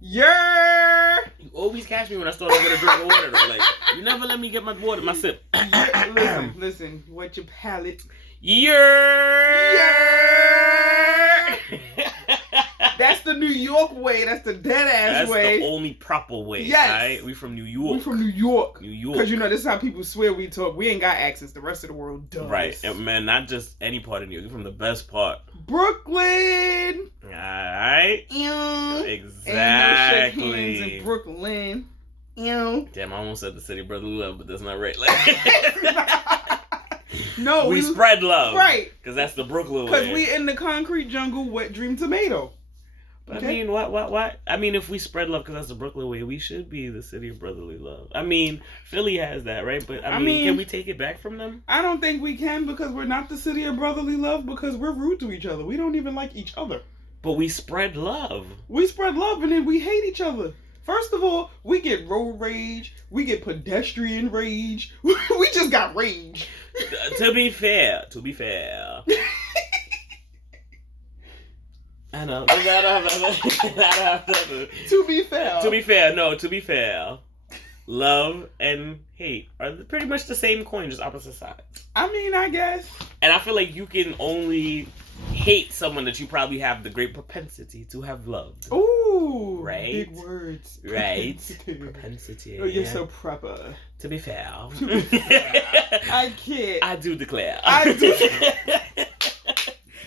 Yeah. You always catch me when I start over to drink water, though. Like, you never let me get my water, my sip. Listen, wet your palate. Yeah. That's the New York way. That's the dead ass way. That's the only proper way. Yes. Right? We from New York. We from New York. New York. Because this is how people swear we talk. We ain't got accents. The rest of the world does. Right. And man, not just any part of New York. We're from the best part. Brooklyn. Alright. Exactly. And no shake hands in Brooklyn. Damn, I almost said the city of brotherly love, but that's not right. No, we spread love. Right. Because that's the Brooklyn way. Because we in the concrete jungle, wet dream tomato. But okay. I mean, what? I mean, if we spread love because that's the Brooklyn way, we should be the city of brotherly love. I mean, Philly has that, right? But I mean, can we take it back from them? I don't think we can because we're not the city of brotherly love because we're rude to each other. We don't even like each other. But we spread love. We spread love and then we hate each other. First of all, we get road rage. We get pedestrian rage. We just got rage. To be fair. I know. To be fair. Love and hate are pretty much the same coin, just opposite sides. I mean, I guess. And I feel like you can only hate someone that you probably have the great propensity to have loved. Ooh. Right? Big words. Right. Propensity. Oh, you're so proper. To be fair. I can't. I do declare.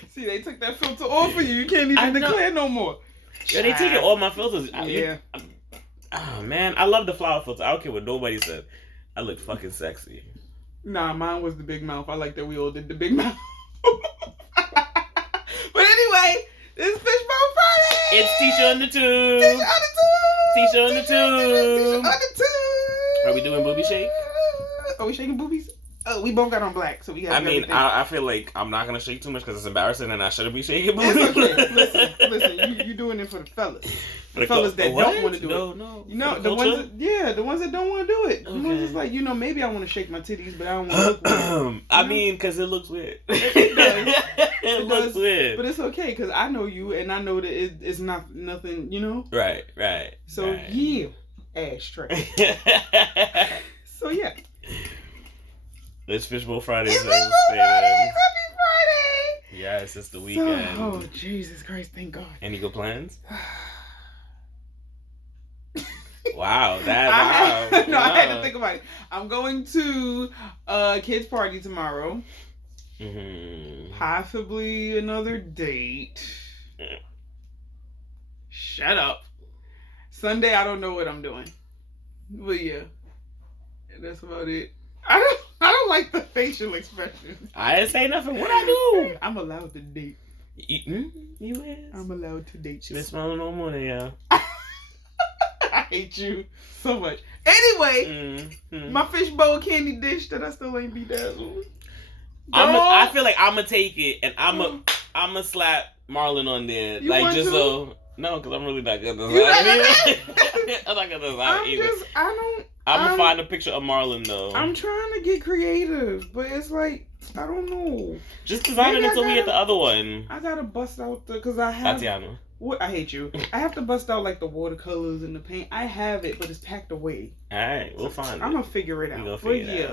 See, they took that filter off of you. You can't even declare no more. Yo, they taking all my filters. Yeah. Oh, man. I love the flower filter. I don't care what nobody said. I look fucking sexy. Nah, mine was the big mouth. I like that we all did the big mouth. But anyway, it's Fishbowl Friday. It's Teesha on the tube. Teesha on the tube. Are we doing booby shake? Are we shaking boobies? Oh, we both got on black, so we got. I mean, I feel like I'm not gonna shake too much because it's embarrassing, and I shouldn't be shaking boobies. It's okay. Listen, you doing it for the fellas. The fellas that don't want to do it. No. You know, the ones that don't want to do it. Okay. You know, just like, maybe I want to shake my titties, but I don't want to look weird. I mean, because it looks weird. It does. It looks weird. But it's okay, because I know you, and I know that it's not nothing, Right. So, yeah, ashtray. So, yeah. It's Fishbowl Friday. It's Fishbowl Friday. Happy Friday. Yes, it's the weekend. Oh, Jesus Christ, thank God. Any good plans? Wow, I had to think about it. I'm going to a kid's party tomorrow. Mm-hmm. Possibly another date. Shut up. Sunday, I don't know what I'm doing. But yeah, that's about it. I don't like the facial expressions. I didn't say nothing. What I do? I'm allowed to date. You is? I'm allowed to date. She been smiling all morning, yeah. I hate you so much. Anyway, my fishbowl candy dish that I still ain't bedazzled. I feel like I'm gonna take it and I'm gonna slap Marlon on there, you like just to? So. No, because I'm really not good at this. I'm not good at this either. I'm gonna find a picture of Marlon though. I'm trying to get creative, but it's like I don't know. Just design it until we get the other one. I gotta bust out because I have. Tatiana. What? I hate you. I have to bust out like the watercolors and the paint. I have it, but it's packed away. All right, we'll find it. I'm gonna figure it out.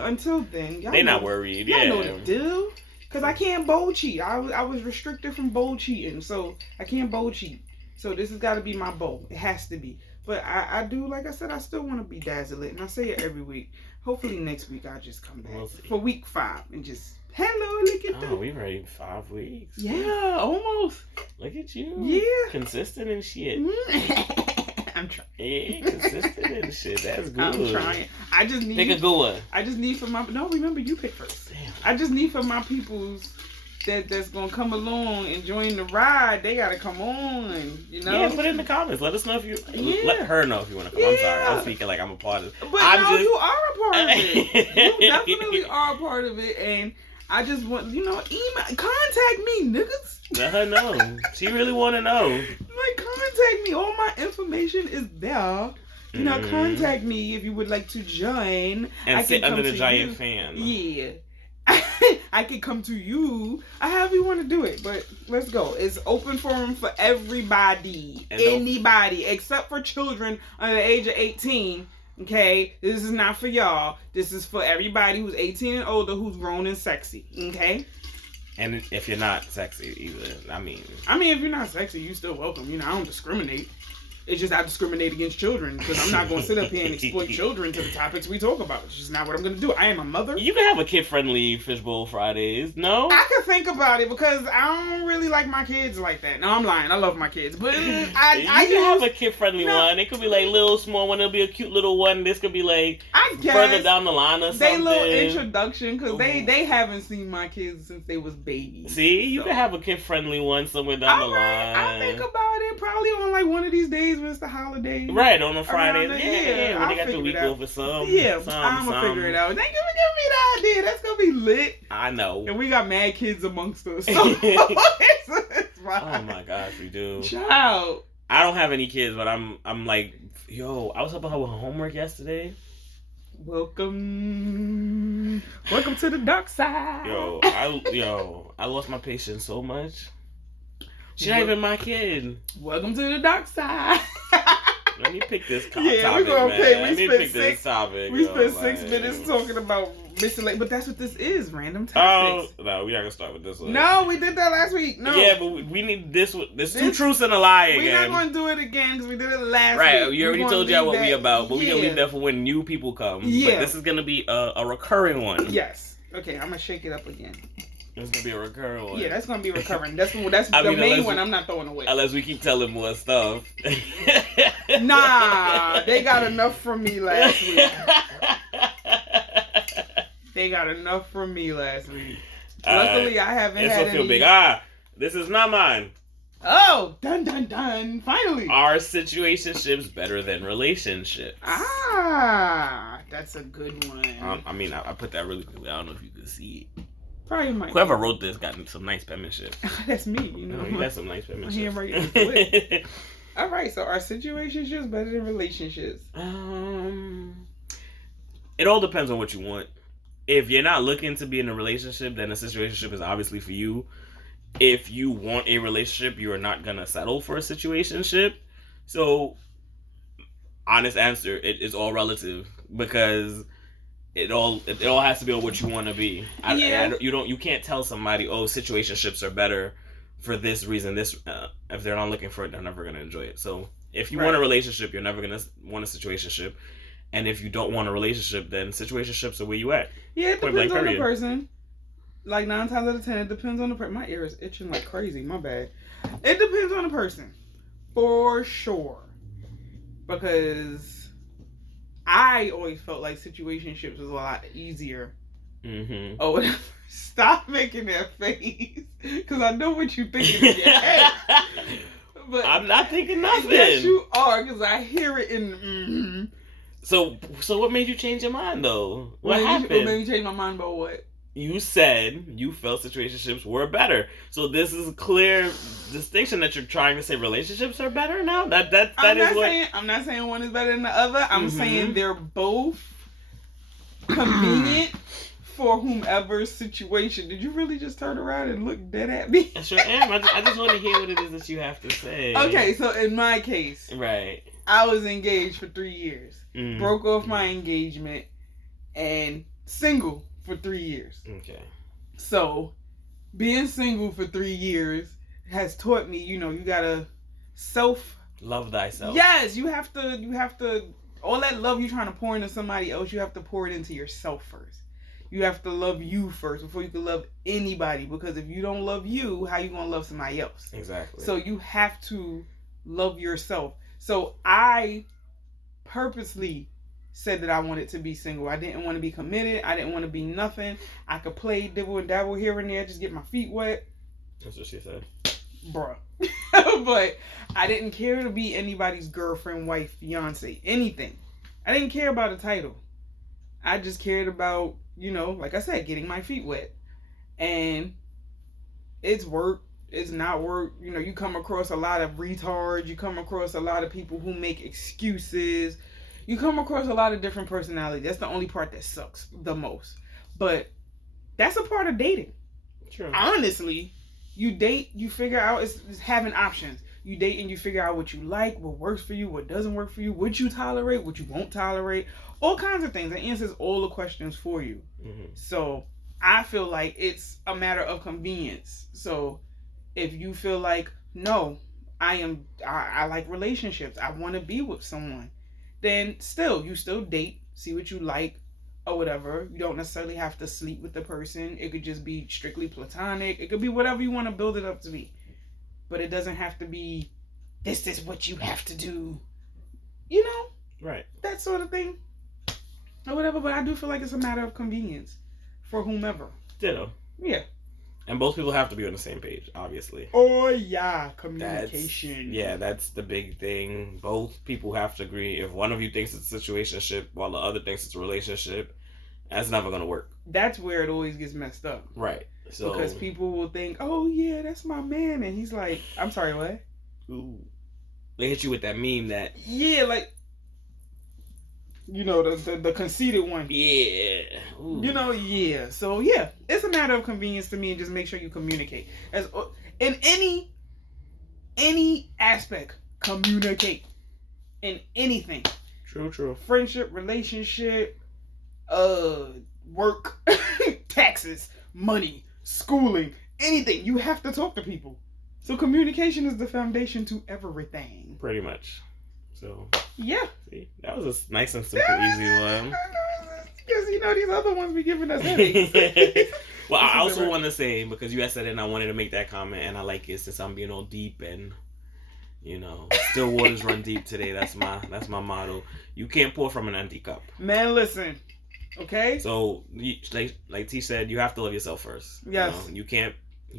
Until then, they not worried. Y'all know what to do. Cause I can't bowl cheat. I was restricted from bowl cheating, so I can't bowl cheat. So this has got to be my bowl. It has to be. But I do, like I said, I still want to be dazzling, and I say it every week. Hopefully next week I'll just come back for week 5 and just hello, look at that. Oh, we ready 5 weeks. Yeah, almost. Look at you. Yeah. Consistent and shit. I'm trying. Yeah, consistent and shit. That's good. I'm trying. I just need. Pick a good one. I just need for my. No, remember you pick first. Damn. I just need for my peoples that's gonna come along and join the ride. They gotta come on. Yeah, put it in the comments. Let us know if you. Yeah. Let her know if you want to come. I'm sorry. I'm speaking like I'm a part of it. But you are a part of it. You definitely are a part of it, and I just want email, contact me, niggas. Let her know. She really want to know. Like, contact me. All my information is there. Contact me if you would like to join. And sit under the giant fan. Yeah. I could come to you. However you want to do it, but let's go. It's open forum for everybody, anybody, except for children under the age of 18. Okay, this is not for y'all. This is for everybody who's 18 and older who's grown and sexy. Okay. And if you're not sexy either, I mean, if you're not sexy, you still welcome. I don't discriminate. It's just I discriminate against children because I'm not going to sit up here and exploit children to the topics we talk about. It's just not what I'm going to do. I am a mother. You can have a kid-friendly Fishbowl Fridays, no? I can think about it because I don't really like my kids like that. No, I'm lying. I love my kids. But I can have a kid-friendly one. It could be like little small one. It'll be a cute little one. This could be like further down the line or something. They little introduction because they haven't seen my kids since they was babies. See, you can have a kid-friendly one somewhere down the line. I'll think about it probably on like one of these days when it's the holiday. Right, on a Friday. Yeah, when they got the week off or something. Yeah, I'm going to figure it out. Thank you for giving me the idea. That's going to be lit. I know. And we got mad kids amongst us. So it's fine. Oh my gosh, we do. Child. I don't have any kids, but I'm like, yo, I was helping her with her homework yesterday. Welcome to the dark side. I lost my patience so much. She's not even my kid. Welcome to the dark side. Let me pick this topic, we're gonna man. We spent 6 minutes talking about missing late, but that's what this is, random topics. Oh, no, we're not gonna start with this one. No, we did that last week. No. Yeah, but we need this. There's 2 truths and a lie again. We're not gonna do it again because we did it last week. Right, we already told y'all what we about, but we're gonna leave that for when new people come. Yeah. But this is gonna be a recurring one. Yes. Okay, I'm gonna shake it up again. It's gonna be a recurring one. Yeah, that's gonna be recurring. That's the main one I'm not throwing away. Unless we keep telling more stuff. Nah, they got enough from me last week. Luckily, I haven't had any. Big. This is not mine. Oh, dun dun dun! Finally, are situationships better than relationships? That's a good one. I put that really quickly. I don't know if you can see it. Probably might. Whoever wrote this got some nice penmanship. That's me, you know. He got some nice penmanship. My handwriting is quick. All right, so are situationships better than relationships? It all depends on what you want. If you're not looking to be in a relationship, then a situationship is obviously for you. If you want a relationship, you are not gonna settle for a situationship. So, honest answer, it is all relative because it all has to be on what you want to be. You can't tell somebody, oh, situationships are better for this reason. If they're not looking for it, they're never gonna enjoy it. So if you want a relationship, you're never gonna want a situationship. And if you don't want a relationship, then situationships are where you at. Yeah, it depends on the person. Like 9 times out of 10, it depends on the person. My ear is itching like crazy. My bad. It depends on the person, for sure. Because I always felt like situationships was a lot easier. Mm-hmm. Oh, whatever. Stop making that face, because I know what you're thinking in your head. But I'm not thinking nothing. Yes, you are, because I hear it in. Mm-hmm. So what made you change your mind though? What happened? What made me change my mind about what? You said you felt situationships were better. So this is a clear distinction that you're trying to say relationships are better now? I'm not saying one is better than the other. I'm saying they're both convenient for whomever's situation. Did you really just turn around and look dead at me? I sure am. I just want to hear what it is that you have to say. Okay, so in my case, right, I was engaged for 3 years. Broke off my engagement and single for 3 years. Okay. So, being single for 3 years has taught me, you gotta love thyself. Yes, you have to, all that love you're trying to pour into somebody else, you have to pour it into yourself first. You have to love you first before you can love anybody, because if you don't love you, how you gonna love somebody else? Exactly. So you have to love yourself. So I purposely said that I wanted to be single. I didn't want to be committed. I didn't want to be nothing. I could play dibble and dabble here and there, just get my feet wet. That's what she said. Bruh. But I didn't care to be anybody's girlfriend, wife, fiance, anything. I didn't care about a title. I just cared about, like I said, getting my feet wet. And it's work. It's not work. You come across a lot of retards. You come across a lot of people who make excuses. You come across a lot of different personalities. That's the only part that sucks the most. But That's a part of dating. True. Honestly, you date, you figure out it's having options. You date and you figure out what you like, what works for you, what doesn't work for you, what you tolerate, what you won't tolerate, all kinds of things. It answers all the questions for you. Mm-hmm. So I feel like it's a matter of convenience. So if you feel like, no, I like relationships, I want to be with someone, then you still date, see what you like or whatever. You don't necessarily have to sleep with the person. It could just be strictly platonic. It could be whatever you want to build it up to be. But it doesn't have to be, this is what you have to do. You know? Right. That sort of thing. Or whatever. But I do feel like it's a matter of convenience for whomever. Ditto. Yeah. And both people have to be on the same page, obviously. Oh, yeah. Communication. That's the big thing. Both people have to agree. If one of you thinks it's a situationship while the other thinks it's a relationship, that's never going to work. That's where it always gets messed up. Right. So, because people will think, oh, yeah, that's my man. And he's like, I'm sorry, what? Ooh. They hit you with that meme that... Yeah, like... You know, the conceited one. Yeah. Ooh. You know, yeah. So, yeah. It's a matter of convenience to me, and just make sure you communicate. As in any aspect, communicate. In anything. True. Friendship, relationship, work, taxes, money, schooling, anything. You have to talk to people. So communication is the foundation to everything. Pretty much. So, yeah. See, that was a nice and simple, easy one. Because, you know, these other ones be giving us headaches. Well, I also want to say, because you had said it and I wanted to make that comment, and I like it since I'm being all deep and, you know, still waters run deep today. That's my motto. You can't pour from an empty cup. Man, listen. Okay? So, like T said, you have to love yourself first. Yes. You can't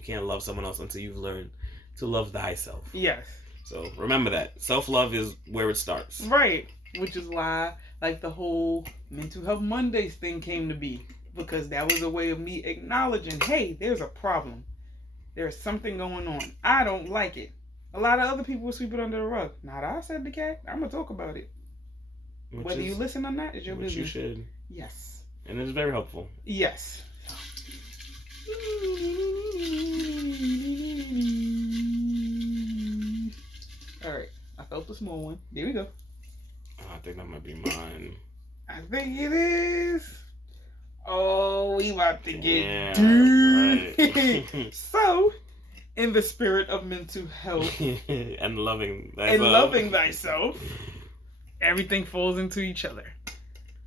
love someone else until you've learned to love thyself. Yes. So remember that. Self-love is where it starts. Right. Which is why, like, the whole Mental Health Mondays thing came to be. Because that was a way of me acknowledging, hey, there's a problem. There's something going on. I don't like it. A lot of other people will sweep it under the rug. Not I said the cat. I'm going to talk about it. Whether you listen or not is your business. You should. Yes. And it's very helpful. Yes. Alright. I felt the small one. There we go. I think that might be mine. I think it is. Oh, we about to get deep. Right. So, in the spirit of mental health and loving thyself, everything falls into each other.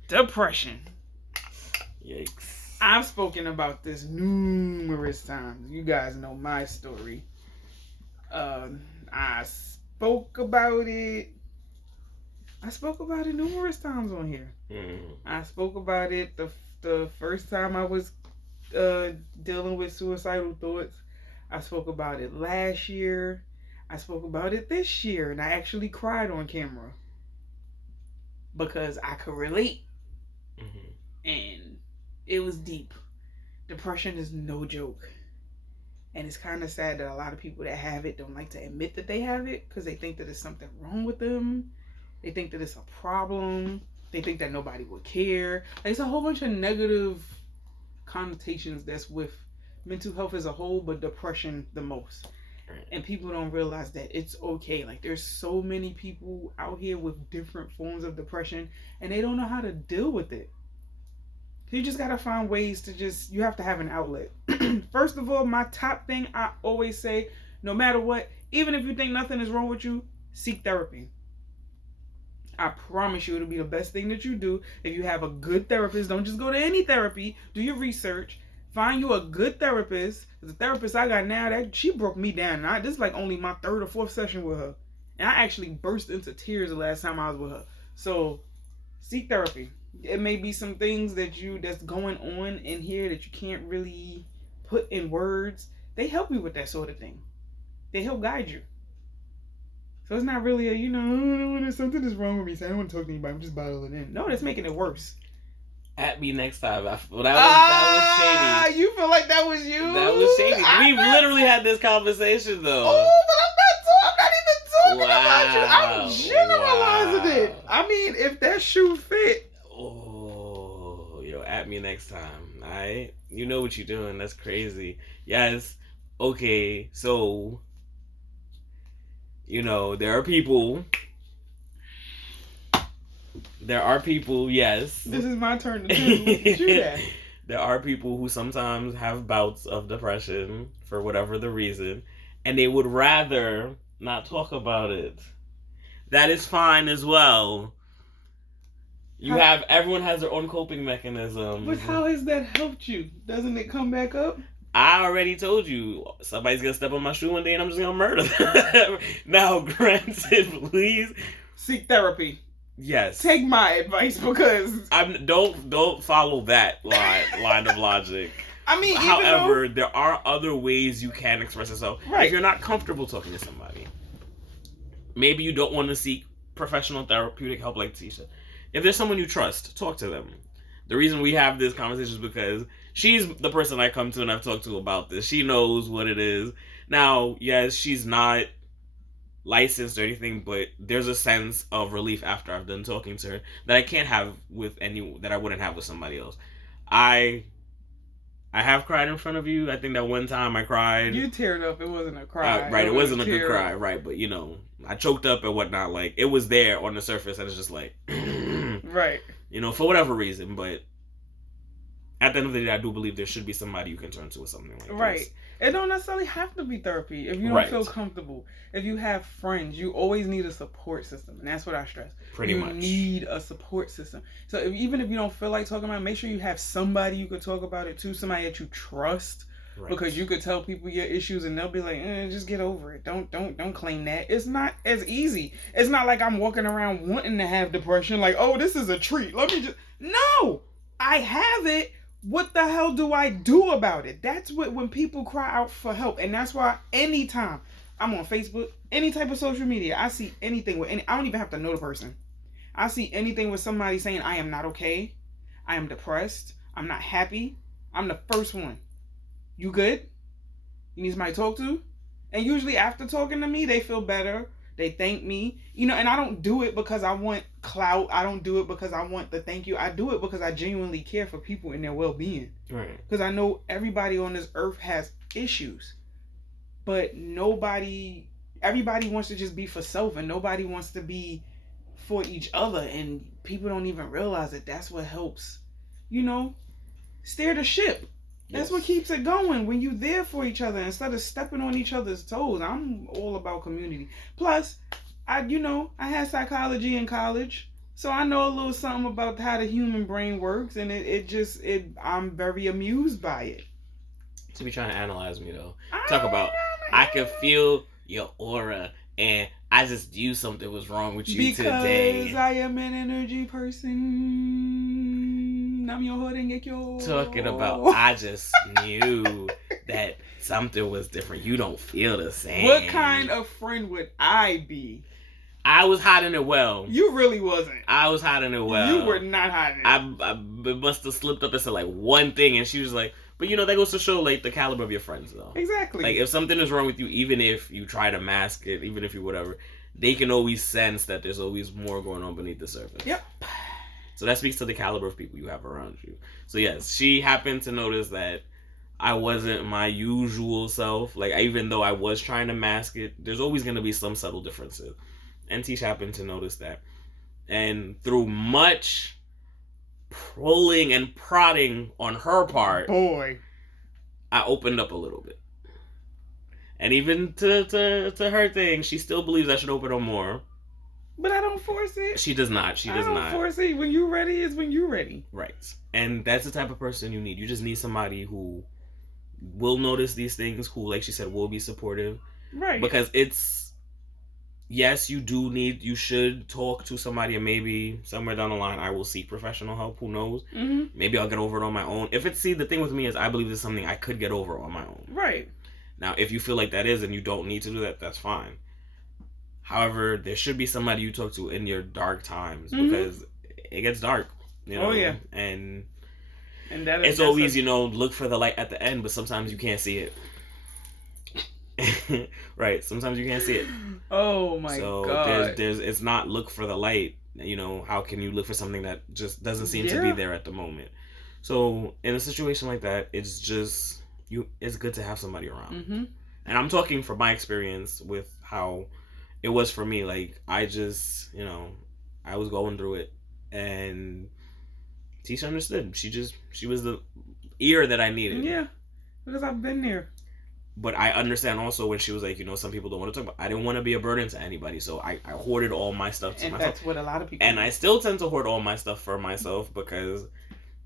Depression. Yikes. I've spoken about this numerous times. You guys know my story. I spoke about it numerous times on here. I spoke about it the first time I was dealing with suicidal thoughts. I spoke about it last year. I spoke about it this year, and I actually cried on camera because I could relate. And it was deep. Depression is no joke. And it's kind of sad that a lot of people that have it don't like to admit that they have it because they think that there's something wrong with them. They think that it's a problem. They think that nobody would care. Like, it's a whole bunch of negative connotations that's with mental health as a whole, but depression the most. And people don't realize that it's okay. Like, there's so many people out here with different forms of depression, and they don't know how to deal with it. You just gotta find ways to you have to have an outlet. First of all, my top thing I always say, no matter what, even if you think nothing is wrong with you, seek therapy. I promise you it'll be the best thing that you do. If you have a good therapist, don't just go to any therapy. Do your research. Find you a good therapist. The therapist I got now, she broke me down. This is like only my 3rd or 4th session with her. And I actually burst into tears the last time I was with her. So, seek therapy. It may be some things that's going on in here that you can't really put in words. They help you with that sort of thing. They help guide you. So it's not really something is wrong with me, so I don't want to talk to anybody. I'm just bottling in. No, that's making it worse. At me next time. That was shady. You feel like that was you? That was shady. We've literally had this conversation, though. Oh, but I'm not even talking about you. I'm generalizing it. I mean, if that shoe fit. Oh, at me next time. Alright? You know what you're doing. That's crazy. Yes. Okay, so there are people. Yes. This is my turn to tell you what to shoot at. There are people who sometimes have bouts of depression for whatever the reason, and they would rather not talk about it. That is fine as well. Everyone has their own coping mechanisms. But how has that helped you? Doesn't it come back up? I already told you, somebody's gonna step on my shoe one day and I'm just gonna murder them. Now, granted, please seek therapy. Yes. Take my advice, because don't follow that line of logic. I mean, however, there are other ways you can express yourself. Right. If you're not comfortable talking to somebody, maybe you don't want to seek professional therapeutic help like Teesha. If there's someone you trust, talk to them. The reason we have this conversation is because she's the person I come to and I've talked to about this. She knows what it is. Now, yes, she's not licensed or anything, but there's a sense of relief after I've done talking to her that I can't have that I wouldn't have with somebody else. I have cried in front of you. I think that one time I cried. You teared up. It wasn't a cry. Right, it wasn't a good cry. Right, but I choked up and whatnot. Like, it was there on the surface, and it's just like, right. For whatever reason. But at the end of the day, I do believe there should be somebody you can turn to with something like this. Right. It don't necessarily have to be therapy. If you don't feel comfortable, if you have friends, you always need a support system. And that's what I stress. Pretty much. You need a support system. So even if you don't feel like talking about it, make sure you have somebody you could talk about it to, somebody that you trust. Right. Because you could tell people your issues and they'll be like, just get over it. Don't claim that. It's not as easy. It's not like I'm walking around wanting to have depression, like, oh, this is a treat. Let me just... No! I have it. What the hell do I do about it? That's when people cry out for help. And that's why anytime I'm on Facebook, any type of social media, I see anything I don't even have to know the person. I see anything with somebody saying, I am not okay. I am depressed. I'm not happy. I'm the first one. You good? You need somebody to talk to? And usually after talking to me, they feel better. They thank me. And I don't do it because I want clout. I don't do it because I want the thank you. I do it because I genuinely care for people and their well-being. Right. Because I know everybody on this earth has issues. But everybody wants to just be for self, and nobody wants to be for each other. And people don't even realize that that's what helps, steer the ship. That's what keeps it going when you're there for each other instead of stepping on each other's toes. I'm all about community. Plus, I had psychology in college, so I know a little something about how the human brain works, and I'm very amused by it. To be trying to analyze me though, talk about I can feel your aura, and I just knew something was wrong with you today. Because I am an energy person. Talking about, I just knew that something was different. You don't feel the same. What kind of friend would I be? I was hiding it well. You really wasn't. I was hiding it well. You were not hiding it. I must have slipped up and said like one thing, and she was like, but that goes to show like the caliber of your friends though. Exactly. Like if something is wrong with you, even if you try to mask it, even if you whatever, they can always sense that there's always more going on beneath the surface. Yep. So that speaks to the caliber of people you have around you. So yes, she happened to notice that I wasn't my usual self. Like, even though I was trying to mask it, there's always going to be some subtle differences. And Teesha happened to notice that. And through much pulling and prodding on her part, I opened up a little bit. And even to her thing, she still believes I should open up more. But I don't force it. She does not. I don't force it. When you're ready is when you're ready. Right. And that's the type of person you need. You just need somebody who will notice these things, who, like she said, will be supportive. Right. Because yes, you should talk to somebody, and maybe somewhere down the line I will seek professional help. Who knows? Mm-hmm. Maybe I'll get over it on my own. The thing with me is I believe it's something I could get over on my own. Right. Now, if you feel like that is and you don't need to do that, that's fine. However, there should be somebody you talk to in your dark times, because it gets dark. Oh, yeah. And that it's always, look for the light at the end, but sometimes you can't see it. Right. Sometimes you can't see it. Oh, my God. So it's not look for the light. How can you look for something that just doesn't seem to be there at the moment? So in a situation like that, it's just it's good to have somebody around. Mm-hmm. And I'm talking from my experience with how it was for me. Like I just, I was going through it, and Teesha understood. She was the ear that I needed. Yeah, because I've been there. But I understand also when she was like, some people don't want to talk about. I didn't want to be a burden to anybody, so I hoarded all my stuff to And myself. that's what a lot of people And do. I still tend to hoard all my stuff for myself because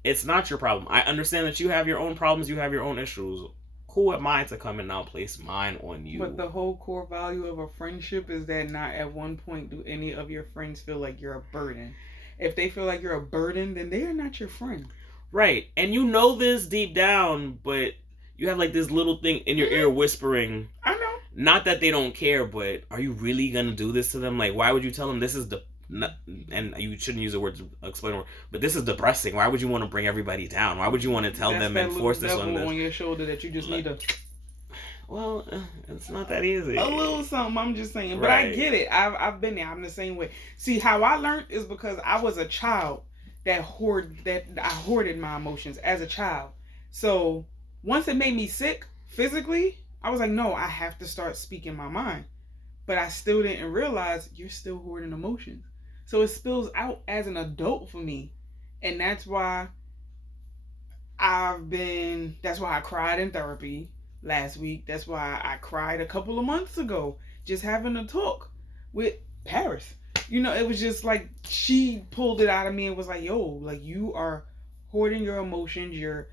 it's not your problem. I understand that you have your own problems, you have your own issues. Who am I to come and now place mine on you? But the whole core value of a friendship is that not at one point do any of your friends feel like you're a burden. If they feel like you're a burden, then they are not your friend. Right. And you know this deep down, but you have like this little thing in your ear whispering. I know. Not that they don't care, but are you really going to do this to them? Like, why would you tell them this is and you shouldn't use the word to explain, but this is depressing. Why would you want to bring everybody down? Why would you want to tell them and force this on them? On your shoulder that you just need to. Well, it's not that easy. A little something, I'm just saying. But right. I get it. I've been there. I'm the same way. See, how I learned is because I was a child that I hoarded my emotions as a child. So once it made me sick physically, I was like, no, I have to start speaking my mind. But I still didn't realize you're still hoarding emotions. So it spills out as an adult for me. And that's why that's why I cried in therapy last week. That's why I cried a couple of months ago, just having a talk with Paris. It was just like she pulled it out of me and was like, yo, like you are hoarding your emotions. You're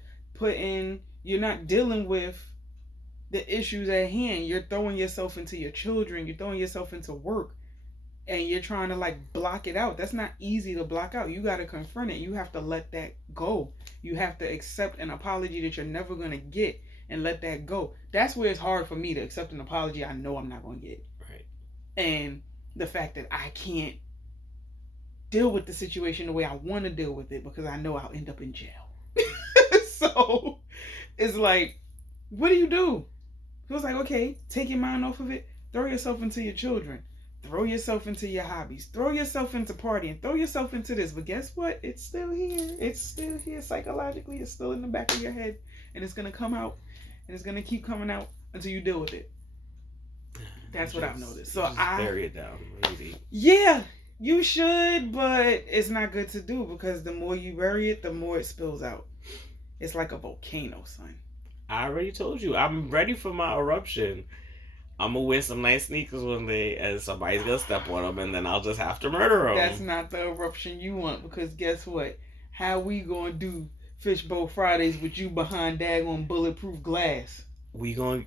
not dealing with the issues at hand. You're throwing yourself into your children. You're throwing yourself into work. And you're trying to like block it out. That's not easy to block out. You got to confront it. You have to let that go. You have to accept an apology that you're never going to get and let that go. That's where it's hard for me to accept an apology I know I'm not going to get. Right. And the fact that I can't deal with the situation the way I want to deal with it because I know I'll end up in jail. So it's like, what do? It was like, okay, take your mind off of it. Throw yourself into your children. Throw yourself into your hobbies. Throw yourself into partying. Throw yourself into this. But guess what? It's still here. It's still here psychologically. It's still in the back of your head. And it's going to come out. And it's going to keep coming out until you deal with it. That's what I've noticed. So I bury it down. Easy. Yeah, you should. But it's not good to do because the more you bury it, the more it spills out. It's like a volcano, son. I already told you. I'm ready for my eruption. I'm going to wear some nice sneakers one day and somebody's going to step on them and then I'll just have to murder them. That's not the eruption you want because guess what? How we going to do Fishbowl Fridays with you behind daggone bulletproof glass? We gonna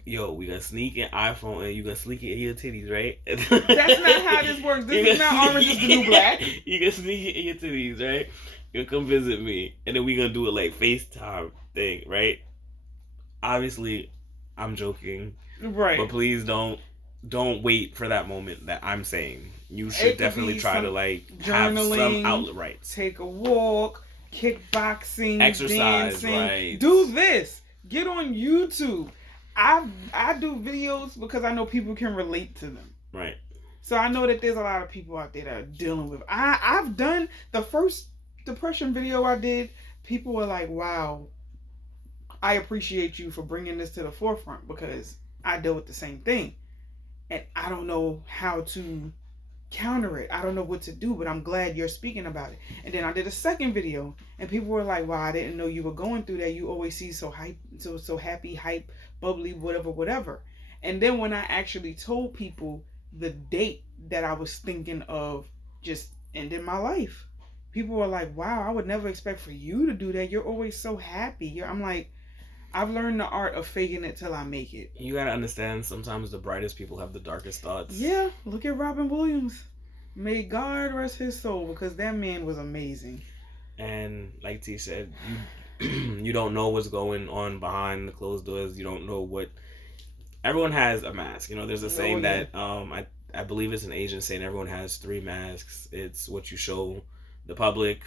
sneak an iPhone and you gonna sneak it in your titties, right? That's not how this works. This is not Orange is the New Black. You gonna sneak it in your titties, right? You come visit me and then we gonna do it like FaceTime thing, right? Obviously, I'm joking. Right. But please don't wait for that moment that I'm saying. You should definitely try to like have some outlet, right? Take a walk, kickboxing, exercise, dancing. Right? Do this. Get on YouTube. I do videos because I know people can relate to them. Right. So I know that there's a lot of people out there that are dealing with. I've done the first depression video I did. People were like, "Wow, I appreciate you for bringing this to the forefront because I deal with the same thing. And I don't know how to counter it. I don't know what to do, but I'm glad you're speaking about it." And then I did a second video and people were like, "Wow, I didn't know you were going through that. You always see so happy, hype, bubbly, whatever." And then when I actually told people the date that I was thinking of just ending my life, people were like, "Wow, I would never expect for you to do that. You're always so happy." I'm like, I've learned the art of faking it till I make it. You gotta understand, sometimes the brightest people have the darkest thoughts. Yeah, look at Robin Williams. May God rest his soul because that man was amazing. And like T said, you don't know what's going on behind the closed doors. You don't know what. Everyone has a mask. There's a saying that I believe it's an Asian saying. Everyone has 3 masks. It's what you show the public,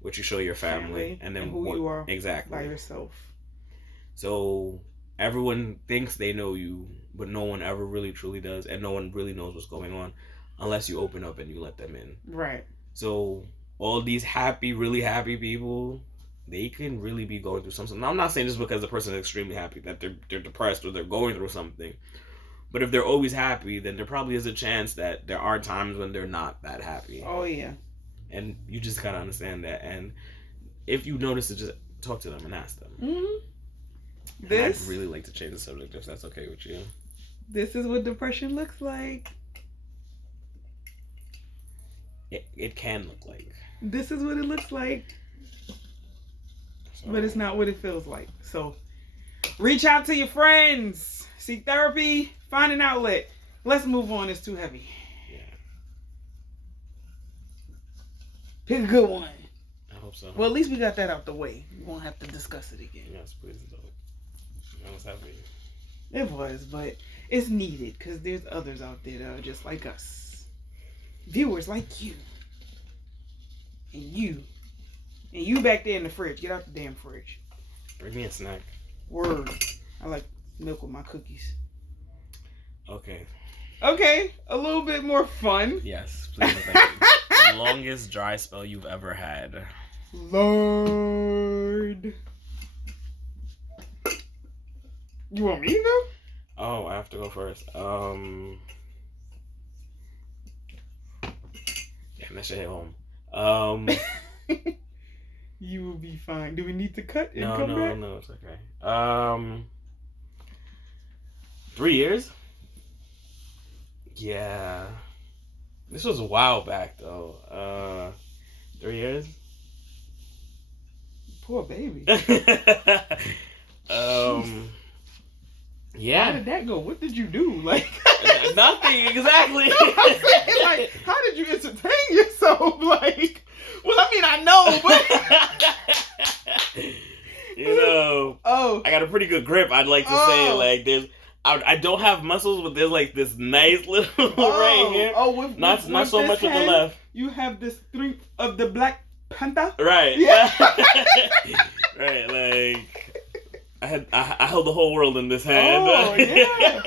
what you show your family, and then who you are exactly by yourself. So everyone thinks they know you, but no one ever really truly does, and no one really knows what's going on unless you open up and you let them in. Right. So all these happy, really happy people, they can really be going through something. Now, I'm not saying just because the person is extremely happy that they're depressed or they're going through something. But if they're always happy, then there probably is a chance that there are times when they're not that happy. Oh, yeah. And you just gotta understand that. And if you notice it, just talk to them and ask them. Mm-hmm. I'd really like to change the subject if that's okay with you. This is what depression looks like. It can look like. This is what it looks like. So. But it's not what it feels like. So reach out to your friends. Seek therapy. Find an outlet. Let's move on. It's too heavy. Yeah. Pick a good one. I hope so. Well, at least we got that out the way. We won't have to discuss it again. Yes, please don't. That was heavy. It was, but it's needed because there's others out there that are just like us. Viewers like you. And you. And you back there in the fridge. Get out the damn fridge. Bring me a snack. Word. I like milk with my cookies. Okay. Okay. A little bit more fun. Yes, please. Thank you. Longest dry spell you've ever had. Lord. You want me to go? Oh, I have to go first. Damn, that shit hit home. You will be fine. Do we need to cut and No, come back? No, it's okay. 3 years? Yeah. This was a while back, though. 3 years? Poor baby. Yeah. How did that go? What did you do? Like nothing, exactly. No, I'm saying, like, how did you entertain yourself? Like, well, I mean, I know, but you know, I got a pretty good grip. I'd like to say, like, there's, I don't have muscles, but there's like this nice little right here. With not so much with the left. You have the strength of the Black Panther, right? Yeah, right. Like, I held the whole world in this hand. Oh yeah.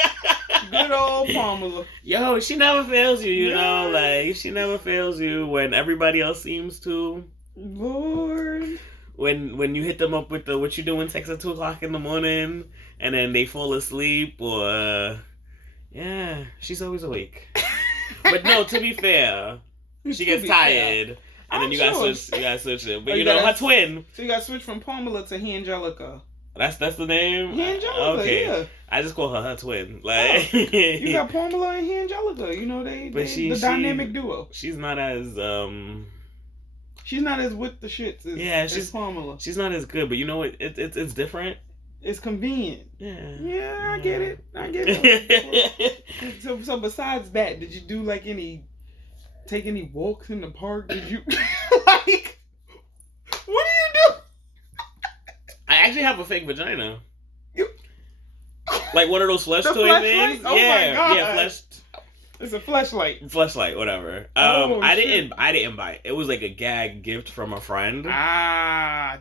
Good old Pamela. Yo, she never fails you, you know? Like, she never fails you when everybody else seems to. Lord. When you hit them up with the what you doing text at 2 o'clock in the morning and then they fall asleep or yeah, she's always awake. But no, to be fair, she gets tired and then you gotta switch it. But you know, her twin. So you gotta switch from Pamela to Angelica. That's the name? Angelica, okay. yeah. I just call her twin. Like you got Pamela and Angelica, you know, they the dynamic duo. She's not as she's not as with the shits as Pamela. She's not as good, but you know what? It's different. It's convenient. Yeah. I get it. So besides that, did you do like take any walks in the park? Did you like what do you do? I actually have a fake vagina. Like one of those flesh toy things. Oh my God. Yeah, flesh. It's a fleshlight. Fleshlight, whatever. I didn't buy it. It was like a gag gift from a friend.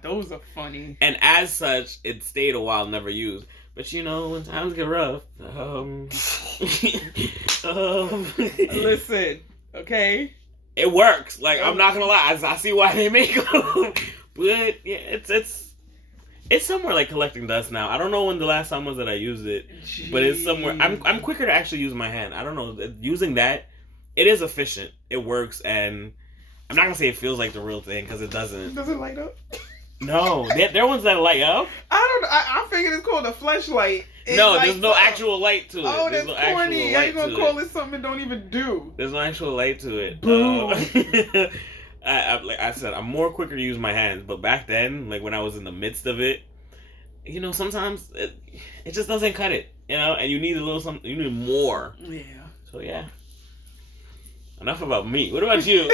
Those are funny. And as such, it stayed a while, never used. But you know, when times get rough, listen, okay? It works. Like, I'm not gonna lie, I see why they make them. But yeah, it's somewhere like collecting dust now. I don't know when the last time was that I used it, but it's somewhere. I'm quicker to actually use my hand. I don't know. Using that, it is efficient. It works, and I'm not gonna say it feels like the real thing because it doesn't. Does it light up? No, there are ones that light up. I figured it's called a flashlight. No, there's no actual light to it. Oh, there's that's no corny. How you gonna call it something it don't even do? There's no actual light to it. Boom. Like I said, I'm more quicker to use my hands, but back then, like when I was in the midst of it, you know, sometimes it just doesn't cut it, you know, and you need a little something, you need more. Yeah. So yeah. Enough about me. What about you?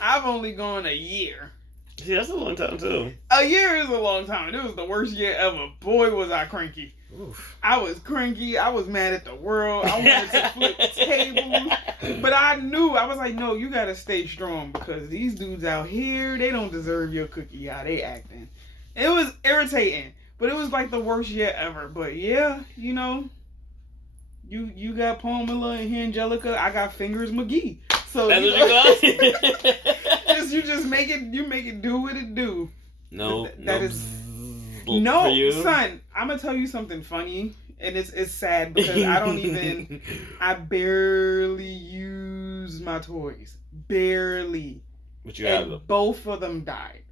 I've only gone a year. See, that's a long time too. A year is a long time, and it was the worst year ever. Boy, was I cranky. Oof. I was cranky. I was mad at the world. I wanted to flip tables. But I knew, I was like, no, you got to stay strong because these dudes out here, they don't deserve your cookie, how they acting. It was irritating, but it was like the worst year ever. But yeah, you know, you got Pamela and Angelica. I got Fingers McGee. So that's what you got? you just make it do what it do. No Son, I'm gonna tell you something funny, and it's sad because I barely use my toys, barely. But you have and both of them died.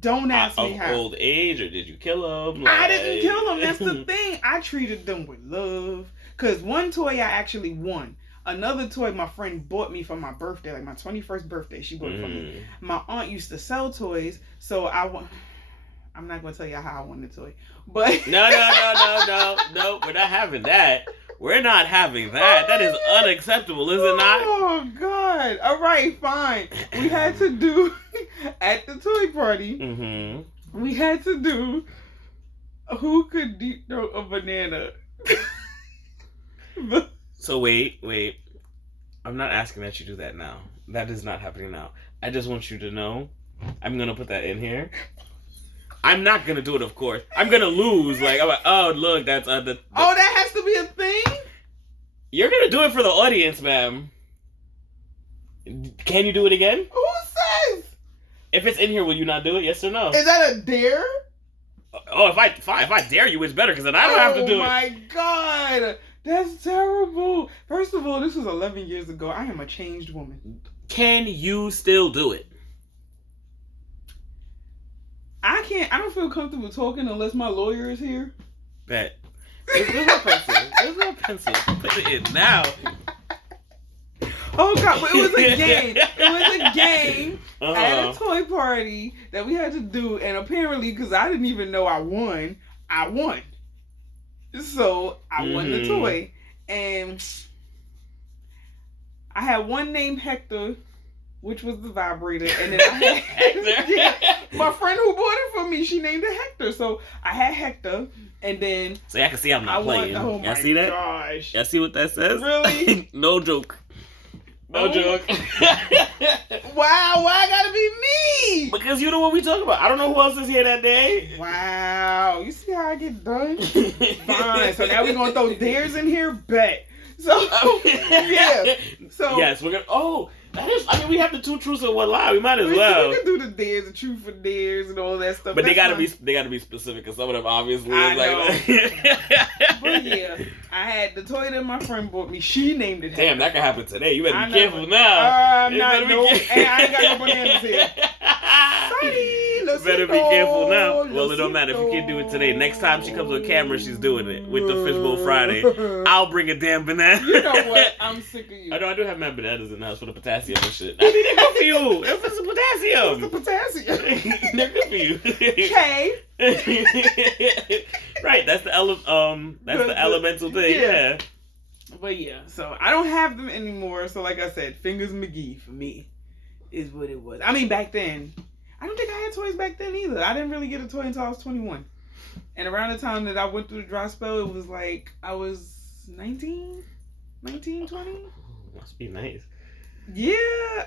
Don't ask me how. Old age, or did you kill them? Like... I didn't kill them. That's the thing. I treated them with love. Cause one toy I actually won. Another toy my friend bought me for my birthday, like my 21st birthday. She bought it for me. My aunt used to sell toys, so I'm not gonna tell you how I won the toy, but no, we're not having that. We're not having that. That is unacceptable, is it not? Oh God! All right, fine. We had to do at the toy party. Mm-hmm. We had to do who could deep throat a banana. So wait. I'm not asking that you do that now. That is not happening now. I just want you to know. I'm gonna put that in here. I'm not gonna do it, of course. I'm gonna lose. Like, I'm like, oh look, that's Oh, that has to be a thing. You're gonna do it for the audience, ma'am. Can you do it again? Who says? If it's in here, will you not do it? Yes or no? Is that a dare? Oh, if I dare you, it's better because then I don't have to do it. Oh my God. That's terrible. First of all, this was 11 years ago. I am a changed woman. Can you still do it? I don't feel comfortable talking unless my lawyer is here. Bet. There's no pencil. There's no pencil. Put it in now. Oh God, but it was a game. It was a game at a toy party that we had to do, and apparently, because I didn't even know I won. So I won the toy, and I had one named Hector, which was the vibrator, and then I had Hector. My friend who bought it for me, she named it Hector. So I had Hector, and then so y'all can see I'm not playing. Oh y'all see that? Gosh. Y'all see what that says? Really? No joke. No joke. Wow, why I gotta be me? Because you know what we talk about. I don't know who else is here that day. Wow. You see how I get done? Fine. So now we're gonna throw dares in here? Bet. So yeah. So yes, we're gonna that is, I mean, we have the 2 truths and 1 lie. We might as well. We can do the dares, the truth for dares, and all that stuff. But they gotta be specific, because some of them obviously is like. But yeah, I had the toy that my friend bought me. She named it. Damn, that could happen today. You better be careful now. And I ain't got no bananas here. Sorry. You better be careful now. Well, it don't matter if you can't do it today. Next time she comes on camera, she's doing it with the Fishbowl Friday. I'll bring a damn banana. You know what? I'm sick of you. I know I do have mad bananas in the house for the potassium and shit. I mean, they're good for you. They're for some potassium. What's the potassium? They're good for you. Okay. Right. That's the elemental thing. Yeah. But yeah, so I don't have them anymore. So like I said, Fingers McGee for me is what it was. I mean, back then. I don't think I had toys back then either. I didn't really get a toy until I was 21. And around the time that I went through the dry spell, it was like I was 19, 20. Must be nice. Yeah,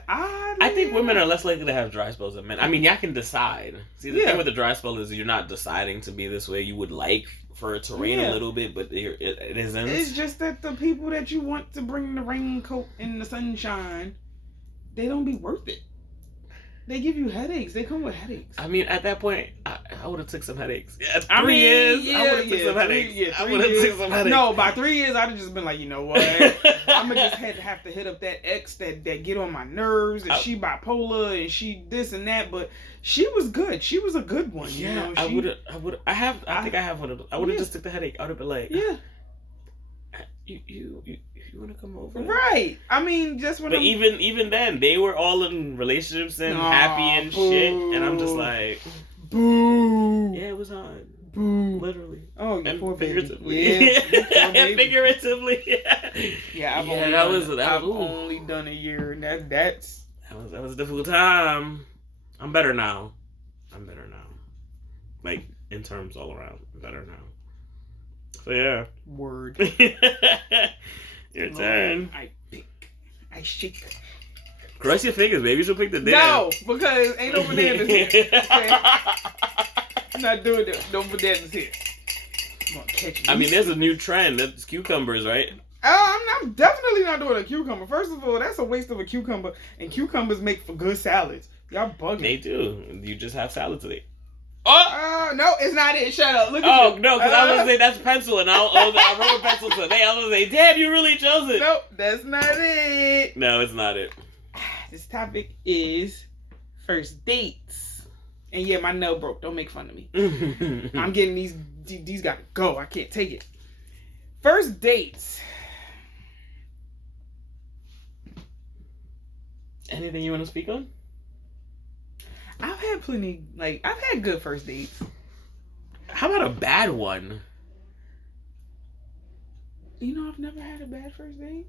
I think women are less likely to have dry spells than men. I mean, y'all can decide. See, the thing with the dry spell is you're not deciding to be this way. You would like for it to rain a little bit, but it isn't. It's just that the people that you want to bring the raincoat and the sunshine, they don't be worth it. They give you headaches. They come with headaches. I mean, at that point, I would have took some headaches. At 3 years, I would have took some headaches. I would have took some headaches. No, by 3 years, I'd have just been like, you know what? I'm going to just have to hit up that ex that get on my nerves, and she bipolar, and she this and that, but she was good. She was a good one. Yeah, you know? I think I have one of those. I would have just took the headache. I would have been like, yeah. You want to come over? Right. I mean, just when. But even then, they were all in relationships and happy and shit, and I'm just like, boo. Yeah, it was hard. Boo. Literally. Oh, and poor figuratively. Yeah. And figuratively. Yeah. I've only done a year, and that was a difficult time. I'm better now. Like in terms all around, I'm better now. So yeah. Word. Your turn. I shake. Cross your fingers, baby. You should pick the damn. No, because ain't no bananas here. Okay? I'm not doing it. No bananas here. I'm gonna catch you. I mean, there's a new trend. That's cucumbers, right? I'm definitely not doing a cucumber. First of all, that's a waste of a cucumber. And cucumbers make for good salads. Y'all bugging. They do. You just have salad today. Oh! No, it's not it. Shut up. Look at you. Oh, no, because I was going to say that's pencil, and I wrote pencil today. I was going to say, damn, you really chose it. Nope, that's not it. No, it's not it. This topic is first dates. And yeah, my nail broke. Don't make fun of me. I'm getting these gotta go. I can't take it. First dates. Anything you want to speak on? I've had plenty, I've had good first dates. How about a bad one? You know, I've never had a bad first date.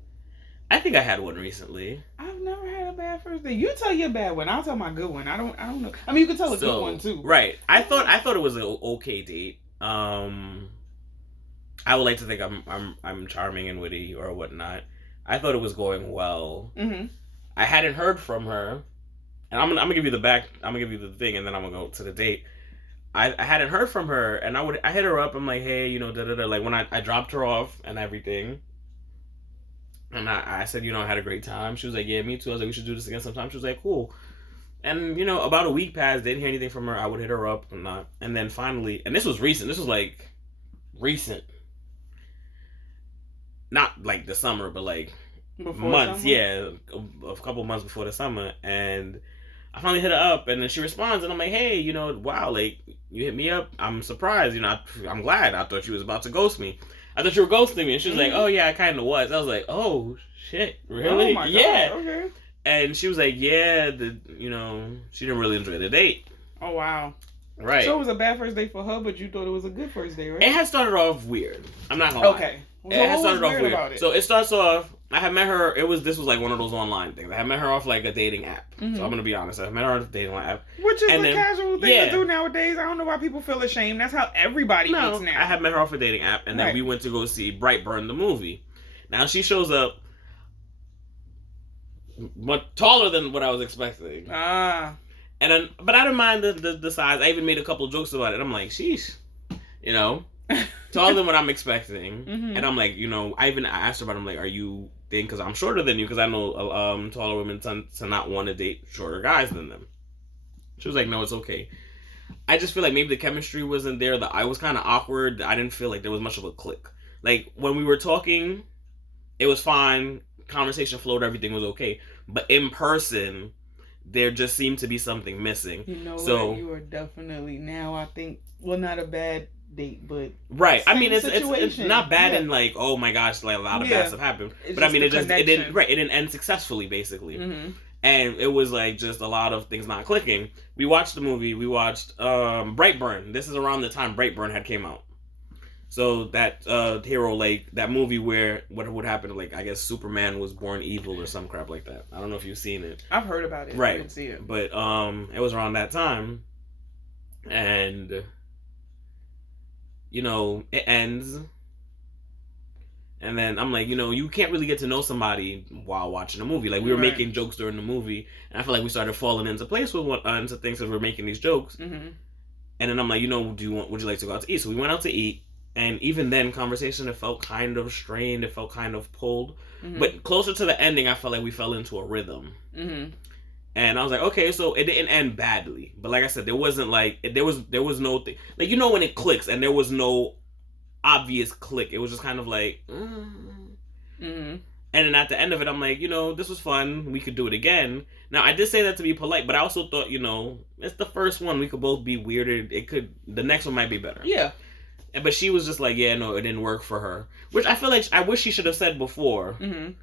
I think I had one recently. I've never had a bad first date. You tell your bad one. I'll tell my good one. I don't know. I mean, you can tell a good one too. Right. I thought it was an okay date. I would like to think I'm charming and witty or whatnot. I thought it was going well. Mm-hmm. I hadn't heard from her. And I'm gonna give you the thing, and then I'm gonna go to the date. I hadn't heard from her, and I hit her up. I'm like, hey, like when I dropped her off and everything, and I said, I had a great time. She was like, yeah, me too. I was like, we should do this again sometime. She was like, cool. And about a week passed, didn't hear anything from her. I would hit her up and not, and then finally, and this was recent. This was like recent, not like the summer, but like Before months. summer? Yeah, a couple months before the summer, and I finally hit her up, and then she responds, and I'm like, hey, wow, like, you hit me up. I'm surprised, I'm glad. I thought you was about to ghost me. I thought you were ghosting me. And she was like, oh, yeah, I kind of was. I was like, oh, shit, really? Oh, my God. Okay. And she was like, yeah, she didn't really enjoy the date. Oh, wow. Right. So it was a bad first date for her, but you thought it was a good first date, right? It had started off weird. I'm not going to lie. Okay. So It had started off weird weird. about it? So it starts off, I had met her, this was like one of those online things. I had met her off like a dating app. Mm-hmm. So I'm going to be honest. I met her on a dating app. Which is and a then, casual thing yeah. to do nowadays. I don't know why people feel ashamed. That's how everybody meets now. I had met her off a dating app, and then Right. we went to go see Brightburn, the movie. Now she shows up much taller than what I was expecting. Ah. And then, but I didn't mind the size. I even made a couple jokes about it. I'm like, sheesh, taller than what I'm expecting. Mm-hmm. And I'm like, I asked her about it. I'm like, are you thin? Because I'm shorter than you. Because I know taller women tend to not want to date shorter guys than them. She was like, no, it's okay. I just feel like maybe the chemistry wasn't there. I was kind of awkward. I didn't feel like there was much of a click. Like, when we were talking, it was fine. Conversation flowed. Everything was okay. But in person, there just seemed to be something missing. So you are definitely now, I think, well, not a bad date, but right. I mean, it's not bad in like, oh my gosh, like a lot of bad stuff happened. But I mean, it didn't end successfully, basically. Mm-hmm. And it was like just a lot of things not clicking. We watched the movie. We watched Brightburn. This is around the time Brightburn had came out. So that hero, like that movie where what would happen, like I guess Superman was born evil or some crap like that. I don't know if you've seen it. I've heard about it. Right. I didn't see it. But it was around that time, and it ends. And then I'm like, you can't really get to know somebody while watching a movie. Like we were making jokes during the movie, and I feel like we started falling into place with into things as we were making these jokes. Mm-hmm. And then I'm like, would you like to go out to eat? So we went out to eat. And even then, conversation, it felt kind of strained. It felt kind of pulled. Mm-hmm. But closer to the ending, I felt like we fell into a rhythm. Mm-hmm. And I was like, okay, so it didn't end badly. But like I said, there wasn't like, there was no thing. Like, when it clicks and there was no obvious click. It was just kind of like, Mm-hmm. And then at the end of it, I'm like, this was fun. We could do it again. Now, I did say that to be polite, but I also thought, it's the first one. We could both be weirded. The next one might be better. Yeah. But she was just like, yeah, no, it didn't work for her. Which I feel like I wish she should have said before. Mm-hmm.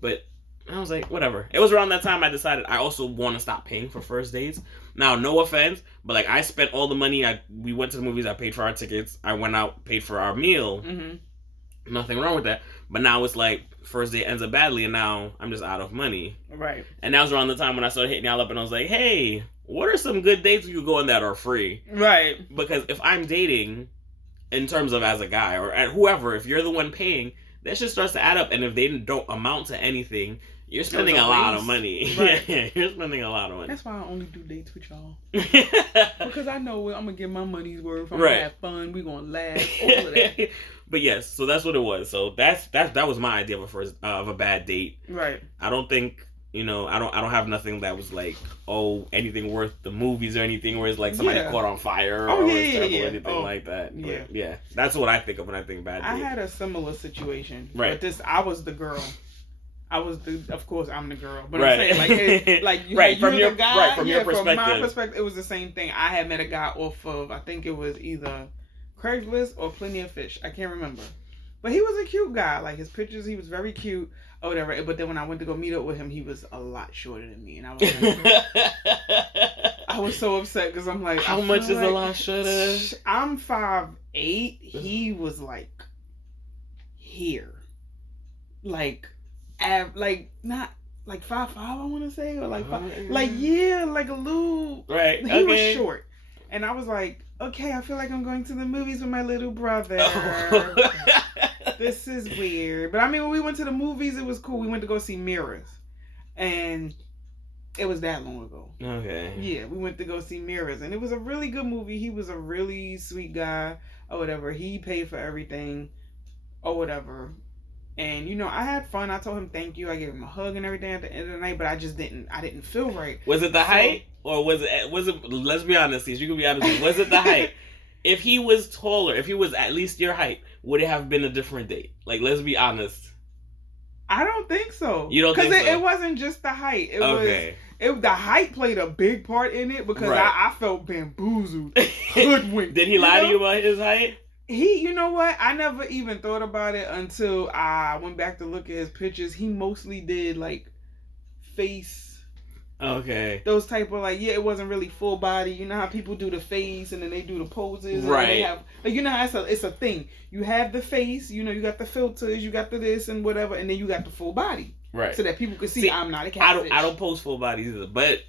But I was like, whatever. It was around that time I decided I also want to stop paying for first dates. Now, no offense, but like I spent all the money. We went to the movies. I paid for our tickets. I went out, paid for our meal. Mm-hmm. Nothing wrong with that. But now it's like first date ends up badly, and now I'm just out of money. Right. And that was around the time when I started hitting y'all up, and I was like, hey, what are some good dates you could go on that are free? Right. Because if I'm dating, in terms of as a guy or whoever, if you're the one paying, that shit starts to add up. And if they don't amount to anything, you're spending a lot of money. Right. Yeah, you're spending a lot of money. That's why I only do dates with y'all. Because I know I'm going to get my money's worth. I'm going to have fun. We're going to laugh. All of that. But yes, so that's what it was. So that was my idea of a bad date. Right. I don't think You know, I don't have nothing that was like, oh, anything worth the movies or anything where it's like somebody caught on fire or it's terrible or anything like that. Yeah. But yeah, that's what I think of when I think bad date. I had a similar situation. Right. But I was the girl. Of course, I'm the girl. But right. I'm saying, like from your the guy. from your perspective. From my perspective, it was the same thing. I had met a guy off of, I think it was either Craigslist or Plenty of Fish. I can't remember. But he was a cute guy. Like, his pictures, he was very cute or whatever. But then when I went to go meet up with him, he was a lot shorter than me. And I was I was so upset because I'm like, how much is a lot shorter? I'm 5'8". He was like here. Like not like 5'5", I want to say, or like like a little. Right. He was short, and I was like, okay, I feel like I'm going to the movies with my little brother. Oh. This is weird, but I mean, when we went to the movies, it was cool. We went to go see Mirrors, and it was that long ago. Okay. Yeah, we went to go see Mirrors, and it was a really good movie. He was a really sweet guy, or whatever. He paid for everything, or whatever. And, you know, I had fun. I told him thank you. I gave him a hug and everything at the end of the night, but I didn't feel right. Was it the height? Or was it, let's be honest, you can be honest, was it the height? If he was taller, if he was at least your height, would it have been a different date? Like, let's be honest. I don't think so. You don't think so? Because it wasn't just the height. The height played a big part in it because I felt bamboozled, hoodwinked. Did he lie to you about his height? You know what? I never even thought about it until I went back to look at his pictures. He mostly did like face. Okay. Those type of like, it wasn't really full body. You know how people do the face and then they do the poses. Right. And they have, like, you know how it's a thing. You have the face, you know, you got the filters, you got the this and whatever, and then you got the full body. Right. So that people can see I'm not a catfish. I don't post full bodies either, but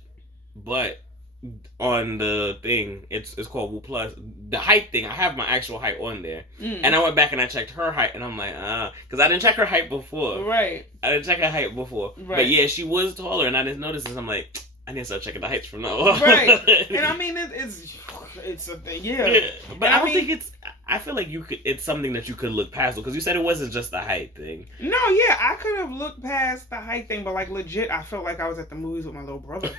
on the thing, it's called Woo Plus. The height thing, I have my actual height on there. And I went back and I checked her height, and I'm like, because I didn't check her height before. Right. I didn't check her height before. Right. But yeah, she was taller, and I didn't notice this. I'm like, I need to start checking the heights from now on. Right. And I mean, it's a thing, yeah. But I don't think I feel like it's something that you could look past, because you said it wasn't just the height thing. No, yeah, I could have looked past the height thing, but like legit, I felt like I was at the movies with my little brother.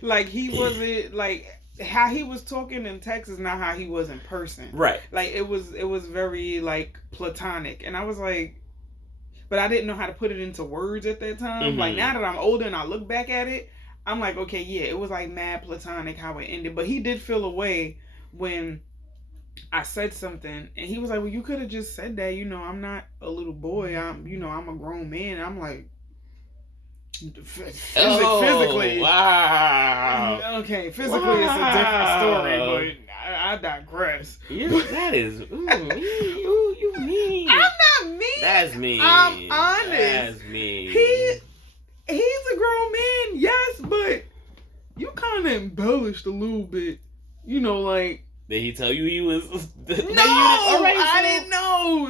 like he wasn't like how he was talking in text is not how he was in person. Right. Like it was very like platonic, and I was like, but I didn't know how to put it into words at that time. Mm-hmm. Like now that I'm older and I look back at it, I'm like, okay, yeah, it was like mad platonic how it ended. But he did feel a way when I said something, and he was like, well, you could have just said that, you know, I'm not a little boy, I'm a grown man. And I'm like, physically, wow, okay, physically it's a different story, but I digress. That is you mean. I'm not mean. That's mean. I'm honest. That's mean. He's a grown man, yes, but you kind of embellished a little bit, you know, like. Did he tell you he was? No, I didn't know.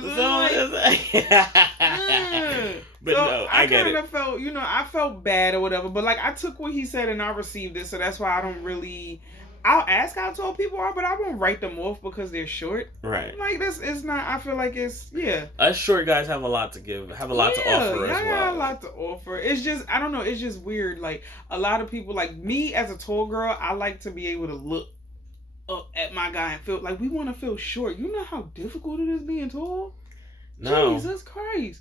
But no, I get it. I kind of felt, you know, I felt bad or whatever. But like, I took what he said and I received it, so that's why I don't really. I'll ask how tall people are, but I won't write them off because they're short. Right. Like it's not. I feel like it's Us short guys have a lot to give, have a lot to offer as well. Yeah, a lot to offer. It's just I don't know. It's just weird. Like a lot of people, like me as a tall girl, I like to be able to look up at my guy and feel like we want to feel short. You know how difficult it is being tall? No. Jesus Christ.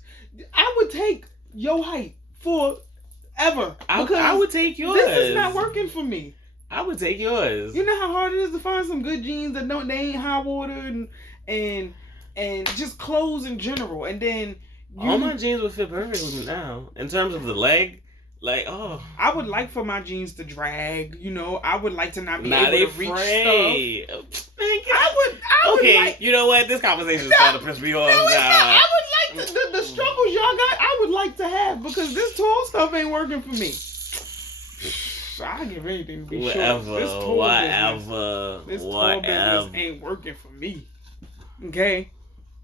I would take your height forever. I would take yours. This is not working for me. I would take yours. You know how hard it is to find some good jeans that they ain't high water and just clothes in general. And then all my jeans would fit perfect with me now. In terms of the leg. Like, I would like for my jeans to drag, you know. I would like to not be able to reach stuff. I would like, you know what? This conversation is starting to piss me off now. I would like to, the struggles y'all got, I would like to have, because this tall stuff ain't working for me. I give anything to be short. This tall business ain't working for me. Okay?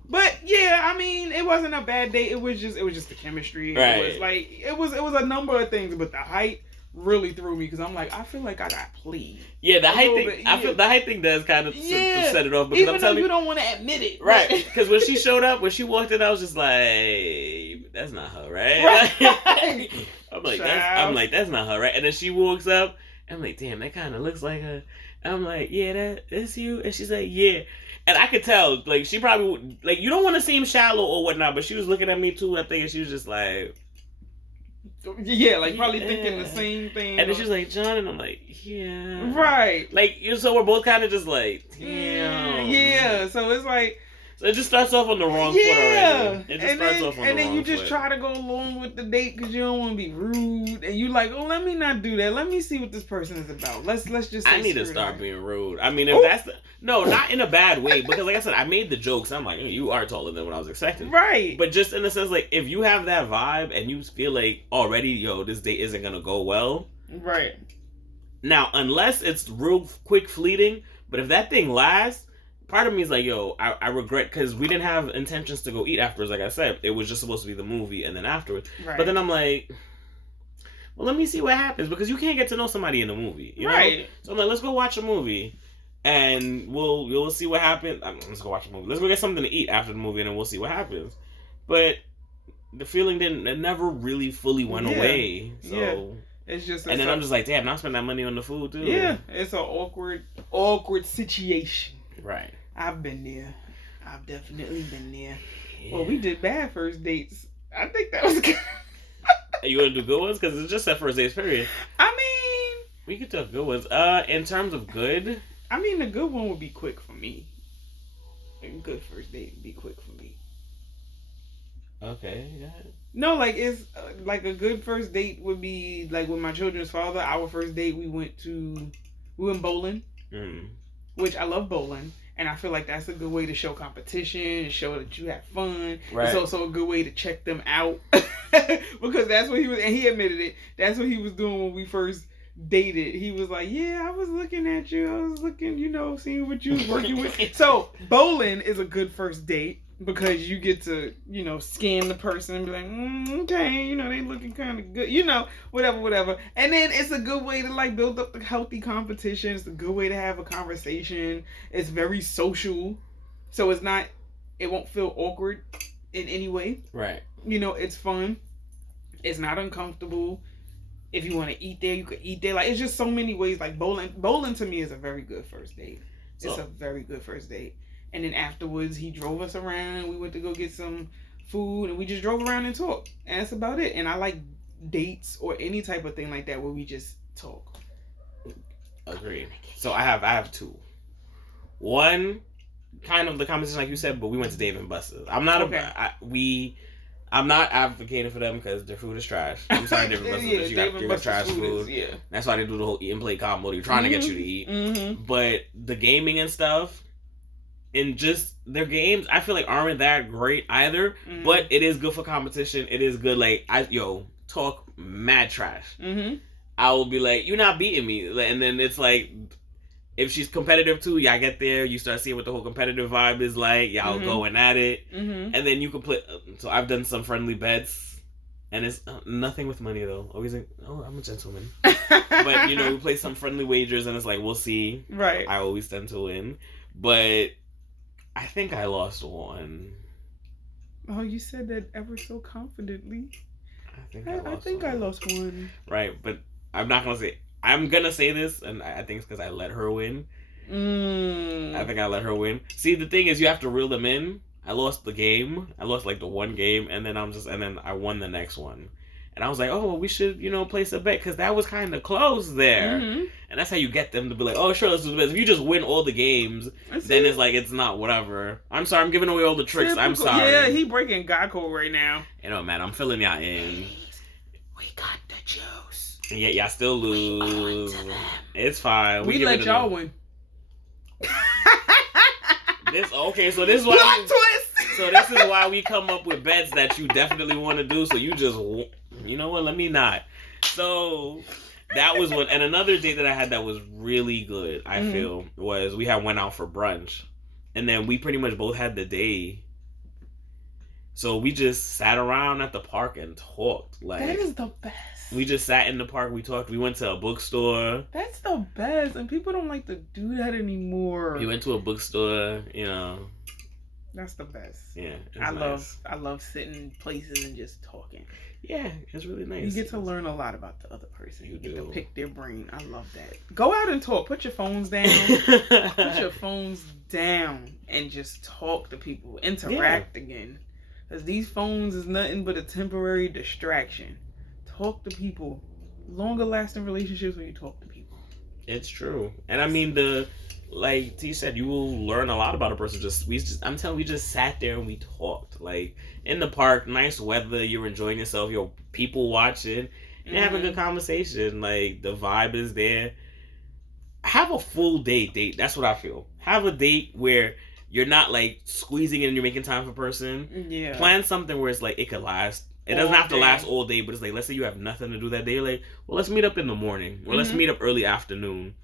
But yeah, I mean, it wasn't a bad date. It was just the chemistry. Right. It was a number of things, but the height really threw me because I'm like, I feel like I got played. Yeah, the height thing. I feel the height thing does kind of set it off. Because even though you don't want to admit it, right? Because when she showed up, when she walked in, I was just like, that's not her, right? Right. I'm like, Child. that's not her, right? And then she walks up. I'm like, damn, that kind of looks like her. I'm like, yeah, that's you. And she's like, yeah. And I could tell, like, she probably, like, you don't want to seem shallow or whatnot, but she was looking at me too, I think, and she was just like, yeah, like probably thinking the same thing. And then she's like, John, and I'm like, yeah. Right. Like, so we're both kind of just like, damn. Yeah, so it's like, so it just starts off on the wrong foot already. It just starts off on the wrong foot. And then you just try to go along with the date because you don't want to be rude. And you like, oh, let me not do that. Let me see what this person is about. Let's just. I need to start being rude. I mean, if that's no, not in a bad way. Because like I said, I made the jokes. I'm like, you are taller than what I was expecting. Right. But just in the sense, like, if you have that vibe and you feel like already, yo, this date isn't gonna go well. Right. Now, unless it's real quick, fleeting. But if that thing lasts. Part of me is like, yo, I regret, because we didn't have intentions to go eat afterwards, like I said. It was just supposed to be the movie and then afterwards. Right. But then I'm like, well, let me see what happens, because you can't get to know somebody in a movie, you know? So I'm like, let's go watch a movie, and we'll see what happens. Let's go watch a movie. Let's go get something to eat after the movie, and then we'll see what happens. But the feeling it never really fully went away. So it's just, and then I'm just like, damn, now spend that money on the food too. Yeah, it's an awkward situation. Right. I've been there. I've definitely been there. Yeah. Well, we did bad first dates. I think that was good. You want to do good ones? Because it's just that first dates period. I mean, we could talk good ones. In terms of good, I mean, the good one would be quick for me. A good first date would be quick for me. Okay, yeah. No, like it's like a good first date would be like with my children's father. Our first date, we went bowling. Mm. Which I love bowling, and I feel like that's a good way to show competition and show that you have fun. Right. It's also a good way to check them out because that's what he was, and he admitted it. That's what he was doing when we first dated. He was like, "Yeah, I was looking at you. I was looking, seeing what you was working with." So bowling is a good first date because you get to, scan the person and be like, okay, they looking kind of good, whatever. And then it's a good way to like build up the healthy competition. It's a good way to have a conversation. It's very social. So it won't feel awkward in any way. Right. It's fun. It's not uncomfortable. If you want to eat there, you could eat there. Like, it's just so many ways. Like bowling to me is a very good first date. It's a very good first date. And then afterwards, he drove us around. We went to go get some food, and we just drove around and talked. And that's about it. And I like dates or any type of thing like that where we just talk. Agreed. So I have two. One, kind of the conversation like you said, but we went to Dave and Buster's. I'm not advocating for them because their food is trash. I'm sorry, Dave and Buster's, but you got trash food. Yeah. That's why they do the whole eat and play combo. They're trying to get you to eat. Mm-hmm. But the gaming and stuff, and just their games, I feel like aren't that great either. Mm-hmm. But it is good for competition. It is good. Like, talk mad trash. Mm-hmm. I will be like, you're not beating me. And then it's like, if she's competitive too, y'all get there, you start seeing what the whole competitive vibe is like. Y'all going at it. Mm-hmm. And then you can play. So I've done some friendly bets. And it's nothing with money though. Always like, oh, I'm a gentleman. But, we play some friendly wagers and it's like, we'll see. Right. I always tend to win. But I think I lost one. Oh, you said that ever so confidently. I think I lost one. Right, but I'm not going to say... I'm going to say this, and I think it's because I let her win. I think I let her win. See, the thing is, you have to reel them in. I lost the game. I lost, the one game, and then I won the next one. And I was like, oh, well, we should, place a bet, because that was kind of close there. Mm-hmm. And that's how you get them to be like, oh, sure, let's do the bet. If you just win all the games, then it's like, it's not whatever. I'm sorry, I'm giving away all the tricks. Typical. I'm sorry. Yeah, he breaking God code right now. Man, I'm filling y'all in. We got the juice. And yet y'all still lose. It's fine. We let y'all win. So this is why plot twist. So this is why we come up with bets that you definitely want to do. So you just, you know what? Let me not. So that was one. And another date that I had that was really good, I feel, was we went out for brunch. And then we pretty much both had the day. So we just sat around at the park and talked. That is the best. We just sat in the park. We talked. We went to a bookstore. That's the best. And people don't like to do that anymore. We went to a bookstore, That's the best. Yeah, I love sitting in places and just talking. Yeah, it's really nice. You get to learn a lot about the other person. You get do. to pick their brain. I love that. Go out and talk. Put your phones down. Put your phones down and just talk to people. Interact again. Because these phones is nothing but a temporary distraction. Talk to people. Longer lasting relationships when you talk to people. It's true. And I mean, like T said, you will learn a lot about a person. I'm telling you, we just sat there and we talked. Like, in the park, nice weather, you're enjoying yourself, you're people watching, and you're having a good conversation. Like, the vibe is there. Have a full date. That's what I feel. Have a date where you're not, like, squeezing in and you're making time for a person. Yeah. Plan something where it's like, it could last. It doesn't have to last all day, but it's like, let's say you have nothing to do that day. You're like, well, let's meet up in the morning. Or let's meet up early afternoon.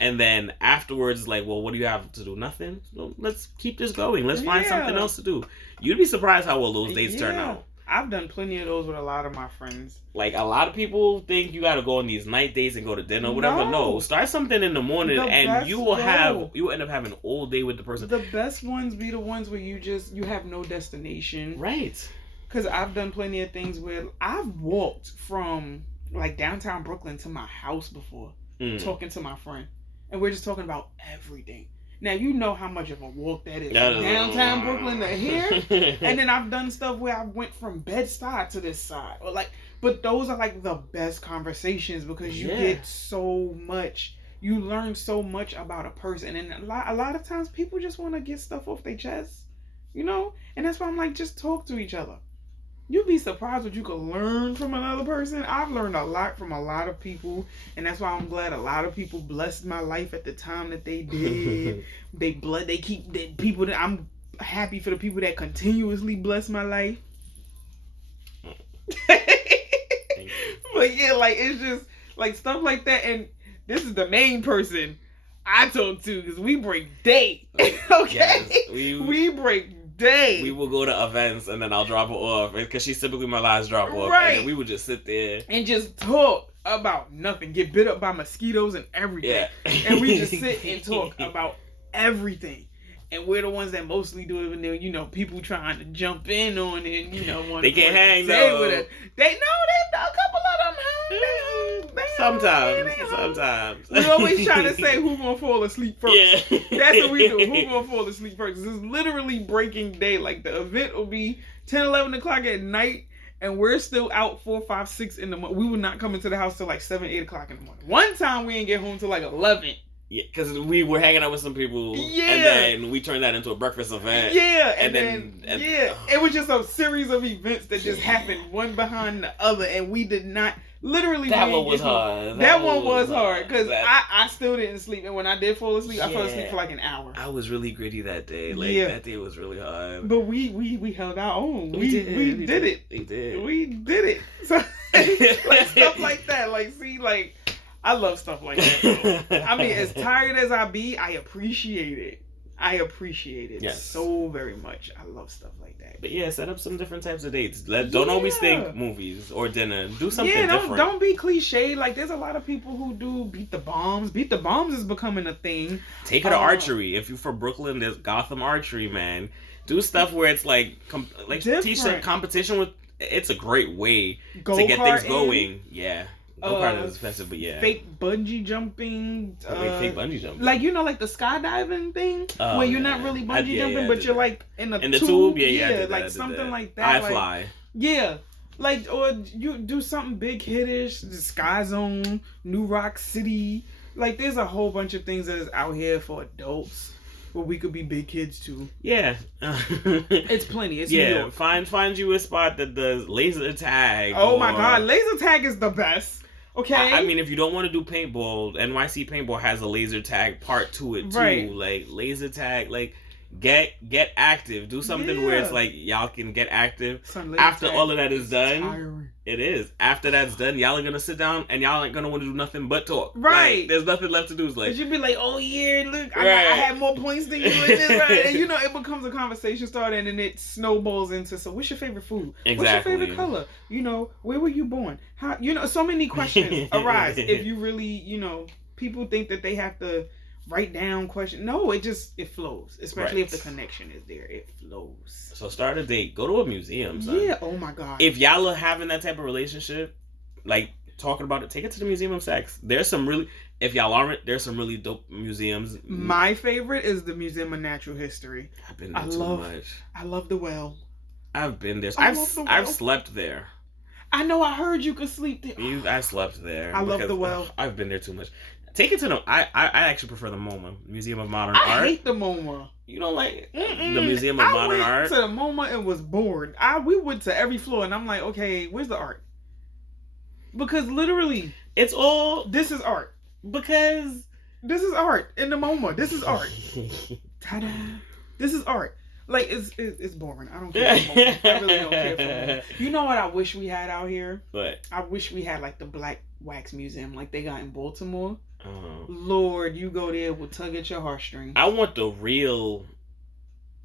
And then afterwards, like, well, what do you have to do? Nothing? Well, let's keep this going. Let's find something else to do. You'd be surprised how well those dates turn out. I've done plenty of those with a lot of my friends. Like, a lot of people think you got to go on these night dates and go to dinner or whatever. No, start something in the morning and you will end up having all day with the person. The best ones be the ones where you have no destination. Right. Because I've done plenty of things where I've walked from, like, downtown Brooklyn to my house before, talking to my friend. And we're just talking about everything. Now, you know how much of a walk that is from downtown Brooklyn to here. And then I've done stuff where I went from Bed-Stuy to this side. Or like, but those are like the best conversations because you get so much. You learn so much about a person. And a lot of times people just want to get stuff off their chest. You know? And that's why I'm like, just talk to each other. You'd be surprised what you could learn from another person. I've learned a lot from a lot of people, and that's why I'm glad a lot of people blessed my life at the time that they did. I'm happy for the people that continuously bless my life. But yeah, like, it's just like stuff like that, and this is the main person I talk to because we break day. Okay, yes, we break day. We will go to events and then I'll drop her off because she's typically my last drop off. Right. And then we would just sit there and just talk about nothing. Get bit up by mosquitoes and everything. Yeah. And we just sit and talk about everything. And we're the ones that mostly do it when they're, you know, people trying to jump in on it, you know, want they can't hang though. With it. They a couple of them hang. Sometimes. We always try to say who gonna fall asleep first. Yeah. That's what we do. Who gonna fall asleep first? This is literally breaking day. Like, the event will be 10, 11 o'clock at night, and we're still out 4, 5, 6 in the morning. We would not come into the house till like 7, 8 o'clock in the morning. One time we didn't get home till like 11. Yeah, because we were hanging out with some people, and then we turned that into a breakfast event. Yeah, and then it was just a series of events that just happened one behind the other, and we did not literally. That one was hard. That one was hard because I still didn't sleep, and when I did fall asleep, I fell asleep for like an hour. I was really gritty that day. Like that day was really hard. But we held our own. We did it. We did it. So like stuff like that. Like, see, like. I love stuff like that. I mean, as tired as I be, I appreciate it. Yes. So very much. I love stuff like that. But yeah, set up some different types of dates. Don't always think movies or dinner. Do something different. Don't be cliche. Like, there's a lot of people who do beat the bombs. Beat the bombs is becoming a thing. Take her to archery. If you're from Brooklyn, there's Gotham Archery, man. Do stuff where it's like Teesha, competition with. It's a great way to get things going. Yeah. Go-kart is expensive, but yeah. Fake bungee jumping. Fake bungee jumping. Like, you know, like the skydiving thing? Where you're not really bungee jumping, but you're like in the tube. Yeah, like something like that. I fly. Yeah. Like, or you do something big hitish, the Sky Zone, New Rock City. Like, there's a whole bunch of things that is out here for adults. Where we could be big kids too. Yeah. It's plenty. It's New York. Find you a spot that does laser tag. Oh my God. Laser tag is the best. Okay. I mean, if you don't want to do paintball, NYC Paintball has a laser tag part to it too. Right. Like, laser tag, like, get active. Do something where it's like y'all can get active. After all of that is done, tiring. It is. After that's done, y'all are gonna sit down and y'all ain't gonna want to do nothing but talk. Right. Like, there's nothing left to do. It's like, you'd be like, oh yeah, look, I had more points than you in this, right? And you know, it becomes a conversation starter, and then it snowballs into, so what's your favorite food? Exactly. What's your favorite color? You know, where were you born? How, you know, so many questions arise if you really, you know, people think that they have to write down question. No, it flows. Especially if Right. the connection is there. It flows. So start a date. Go to a museum, son. Yeah, oh my God. If y'all are having that type of relationship, like talking about it, take it to the Museum of Sex. There's some really, if y'all aren't, there's some really dope museums. My favorite is the Museum of Natural History. I've been there too much. I love the well. I've been there. I love the well. I've slept there. I know. I heard you could sleep there. I slept there. I love the well. I've been there too much. Take it to the. I actually prefer the MoMA, Museum of Modern Art. I hate the MoMA. You don't like the Museum of Modern Art? I went to the MoMA and was bored. We went to every floor and I'm like, okay, where's the art? Because literally, it's all. This is art. Because this is art in the MoMA. This is art. Ta-da! This is art. Like it's boring. I don't care for MoMA. I really don't care for MoMA. You know what I wish we had out here? What? I wish we had like the Black Wax Museum like they got in Baltimore. Uh-huh. Lord, you go there, will tug at your heartstrings. I want the real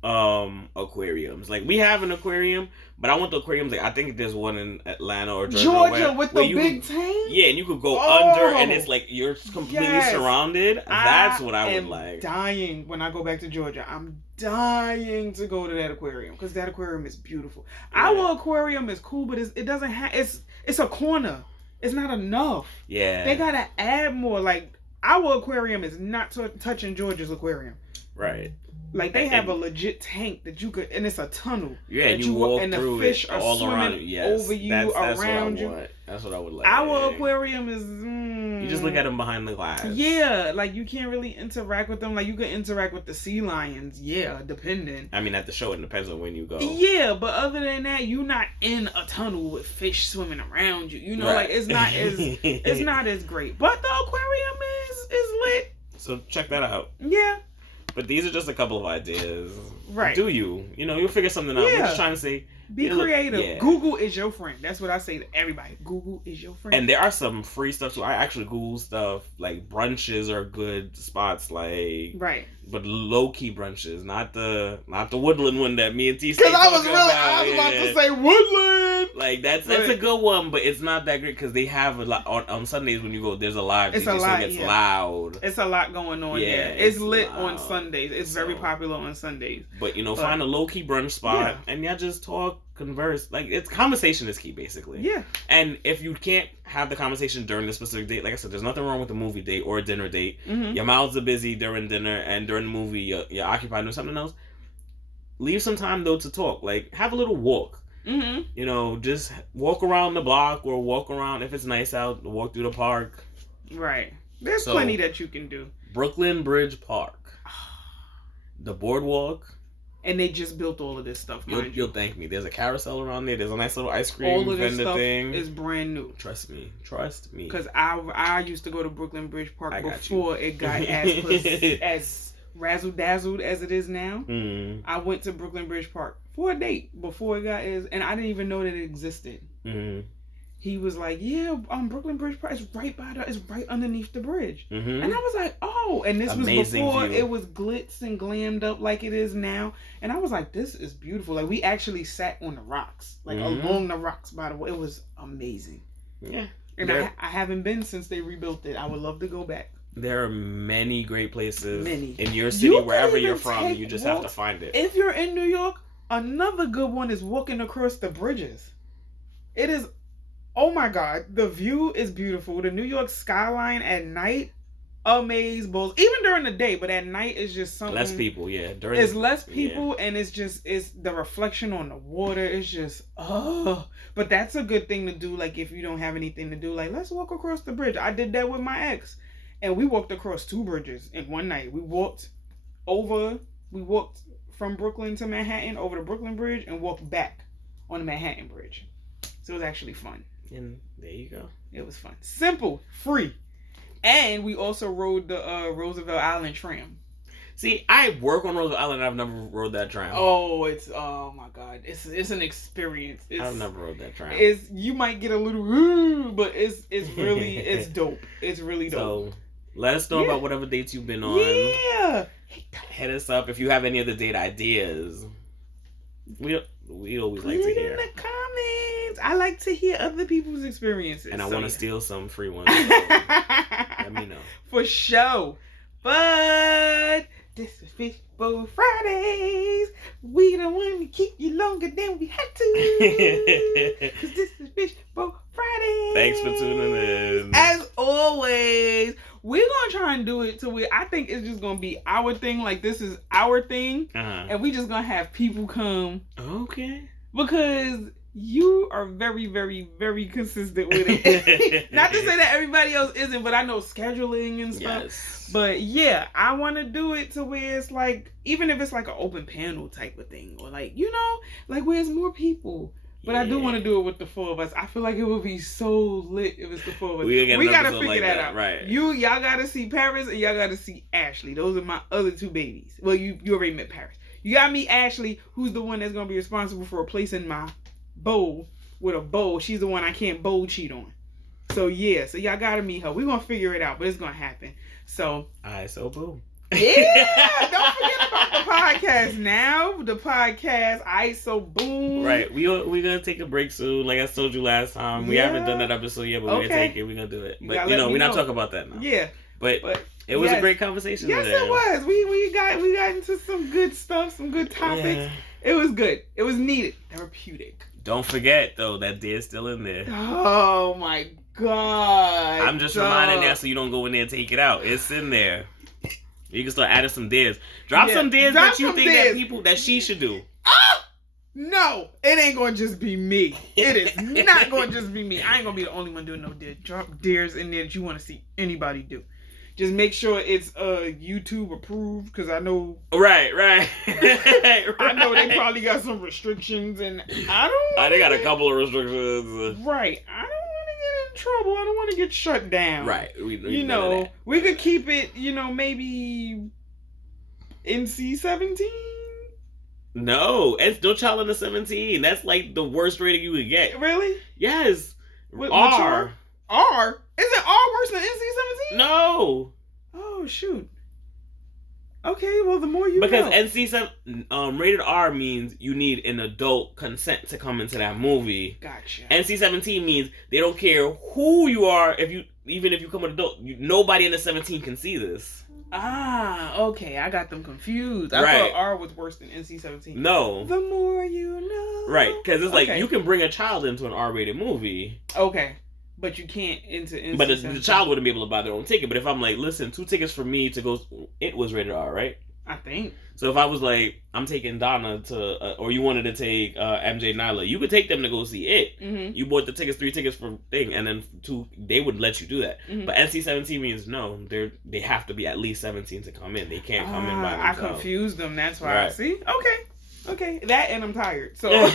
aquariums. Like we have an aquarium, but I want the aquariums. Like I think there's one in Atlanta or Georgia with the big tank. Yeah, and you could go under, and it's like you're completely surrounded. That's what I would like. Dying when I go back to Georgia. I'm dying to go to that aquarium because that aquarium is beautiful. Yeah. Our aquarium is cool, but it doesn't have. It's a corner. It's not enough. Yeah, they gotta add more. Like our aquarium is not touching Georgia's aquarium. Right. Like they have a legit tank that you could, and it's a tunnel. Yeah, and you walk and through the fish it are all swimming around you. Yes, over you, that's around you. That's what I would like. Our aquarium is. You just look at them behind the glass. Yeah, like you can't really interact with them. Like you can interact with the sea lions. Yeah, depending. I mean, at the show, it depends on when you go. Yeah, but other than that, you're not in a tunnel with fish swimming around you. You know, like it's not as great. But the aquarium is lit. So check that out. Yeah. But these are just a couple of ideas. Right. Do you? You'll figure something out. Yeah. We're just trying to say. Be creative. Yeah. Google is your friend. That's what I say to everybody. Google is your friend. And there are some free stuff too. I actually Google stuff. Like brunches are good spots. Like. Right. But low key brunches, not the Woodland one that me and Teesha. Because I was about to say Woodland. Like that's a good one, but it's not that great because they have a lot on Sundays when you go. There's a live. It's DJ, a lot. So it gets loud. It's a lot going on. Yeah, there. It's lit loud. On Sundays. It's very popular on Sundays. But find a low key brunch spot and y'all just talk, converse. Like it's conversation is key basically. Yeah. And if you can't have the conversation during the specific date, like I said, there's nothing wrong with a movie date or a dinner date. Mm-hmm. Your mouths are busy during dinner and during the movie you're occupied doing something else. Leave some time though to talk. Like have a little walk. Mm-hmm. Just walk around the block or walk around if it's nice out. Walk through the park. Right. There's plenty that you can do. Brooklyn Bridge Park. The boardwalk. And they just built all of this stuff, mind You'll thank me. There's a carousel around there. There's a nice little ice cream all of this vendor stuff thing. Is brand new. Trust me. Because I used to go to Brooklyn Bridge Park before it got as razzle dazzled as it is now. Mm-hmm. I went to Brooklyn Bridge Park for a date before it got and I didn't even know that it existed. Mm-hmm. He was like, "Yeah, Brooklyn Bridge Park is it's right underneath the bridge," mm-hmm. and I was like, "Oh!" And this Amazing was before view. It was glitz and glammed up like it is now, and I was like, "This is beautiful." Like we actually sat on the rocks, like along the rocks. By the way, it was amazing. Yeah, and I haven't been since they rebuilt it. I would love to go back. There are many great places in your city, wherever you're from. You just have to find it. If you're in New York, another good one is walking across the bridges. It is. Oh my God, the view is beautiful. The New York skyline at night, amazeballs. Even during the day, but at night is just something. Less people, yeah. It's less people, and it's the reflection on the water. It's just, But that's a good thing to do, like, if you don't have anything to do. Like, let's walk across the bridge. I did that with my ex, and we walked across 2 bridges in one night. We walked from Brooklyn to Manhattan over the Brooklyn Bridge and walked back on the Manhattan Bridge. So it was actually fun. And there you go. It was fun. Simple. Free. And we also rode the Roosevelt Island tram. See, I work on Roosevelt Island and I've never rode that tram. Oh my God. It's an experience. I've never rode that tram. You might get a little but it's really it's dope. It's really dope. So let us know about whatever dates you've been on. Yeah. Hit us up if you have any other date ideas. We always like to hear. In the comments. I like to hear other people's experiences. And I want to steal some free ones. So let me know. For sure. But this is Fishbowl Fridays. We don't want to keep you longer than we had to. Because this is Fishbowl Fridays. Thanks for tuning in. As always, we're going to try and do it to where I think it's just going to be our thing. Like, this is our thing. And we just going to have people come. Okay. Because you are very, very, very consistent with it. Not to say that everybody else isn't, but I know scheduling and stuff. Yes. But yeah, I want to do it to where it's like, even if it's like an open panel type of thing, or like, you know, like where it's more people. But I do want to do it with the four of us. I feel like it would be so lit if it's the four of us. We gotta figure like that out. Right. Y'all gotta see Paris and y'all gotta see Ashley. Those are my other two babies. Well, you already met Paris. You gotta meet Ashley, who's the one that's gonna be responsible for replacing my bowl with a bowl. She's the one I can't bowl cheat on. So yeah, so y'all gotta meet her. We're gonna figure it out, but it's gonna happen. So alright, so boom. Yeah, don't forget about the podcast now. The podcast, iight, so boom. Right, we're gonna take a break soon. Like I told you last time, we haven't done that episode yet, but we're gonna take it. We're gonna do it. But we're not talking about that now. Yeah, but it was a great conversation. Yes, today. It was. We got into some good stuff, some good topics. Yeah. It was good. It was needed. Therapeutic. Don't forget though that deer's still in there. Oh my god! I'm just reminding that so you don't go in there and take it out. It's in there. You can start adding some dares. Drop some dares that you think that she should do. Oh! No, it ain't gonna just be me. It is not gonna just be me. I ain't gonna be the only one doing no dare. Drop dares in there that you want to see anybody do. Just make sure it's YouTube approved, because I know. Right. I know they probably got some restrictions, and I don't. They got a couple of restrictions. Right. I don't want to get in trouble. I don't want to get shut down. Right. We could keep it. Maybe NC-17. No, it's no child under 17. That's like the worst rating you would get. Really? Yes. R. R? Isn't R worse than NC-17? No. Oh, shoot. Okay, well, the more you because know. NC-17, rated R means you need an adult consent to come into that movie. Gotcha. NC-17 means they don't care who you are. Even if you come an adult, nobody in the 17 can see this. Ah, okay. I got them confused. I thought R was worse than NC-17. No. The more you know. Right, because it's like you can bring a child into an R-rated movie. Okay. But you can't into NC-17. But the child wouldn't be able to buy their own ticket. But if I'm like, listen, 2 tickets for me to go, it was rated R, right? I think. So if I was like, I'm taking Donna to, or you wanted to take MJ Nyla, you could take them to go see it. Mm-hmm. You bought the tickets, 3 tickets for thing, and then 2, they would let you do that. Mm-hmm. But NC-17 means no, they have to be at least 17 to come in. They can't come in by themselves. I confused them. That's why. Right. See? Okay. That and I'm tired. So.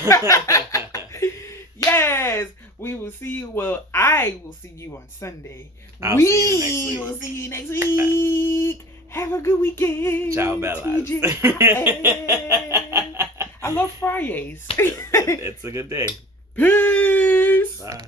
Yes, we will see you. Well, I will see you on Sunday. We will see you next week. Have a good weekend. Ciao, Bellas. I love Fridays. It's a good day. Peace. Bye.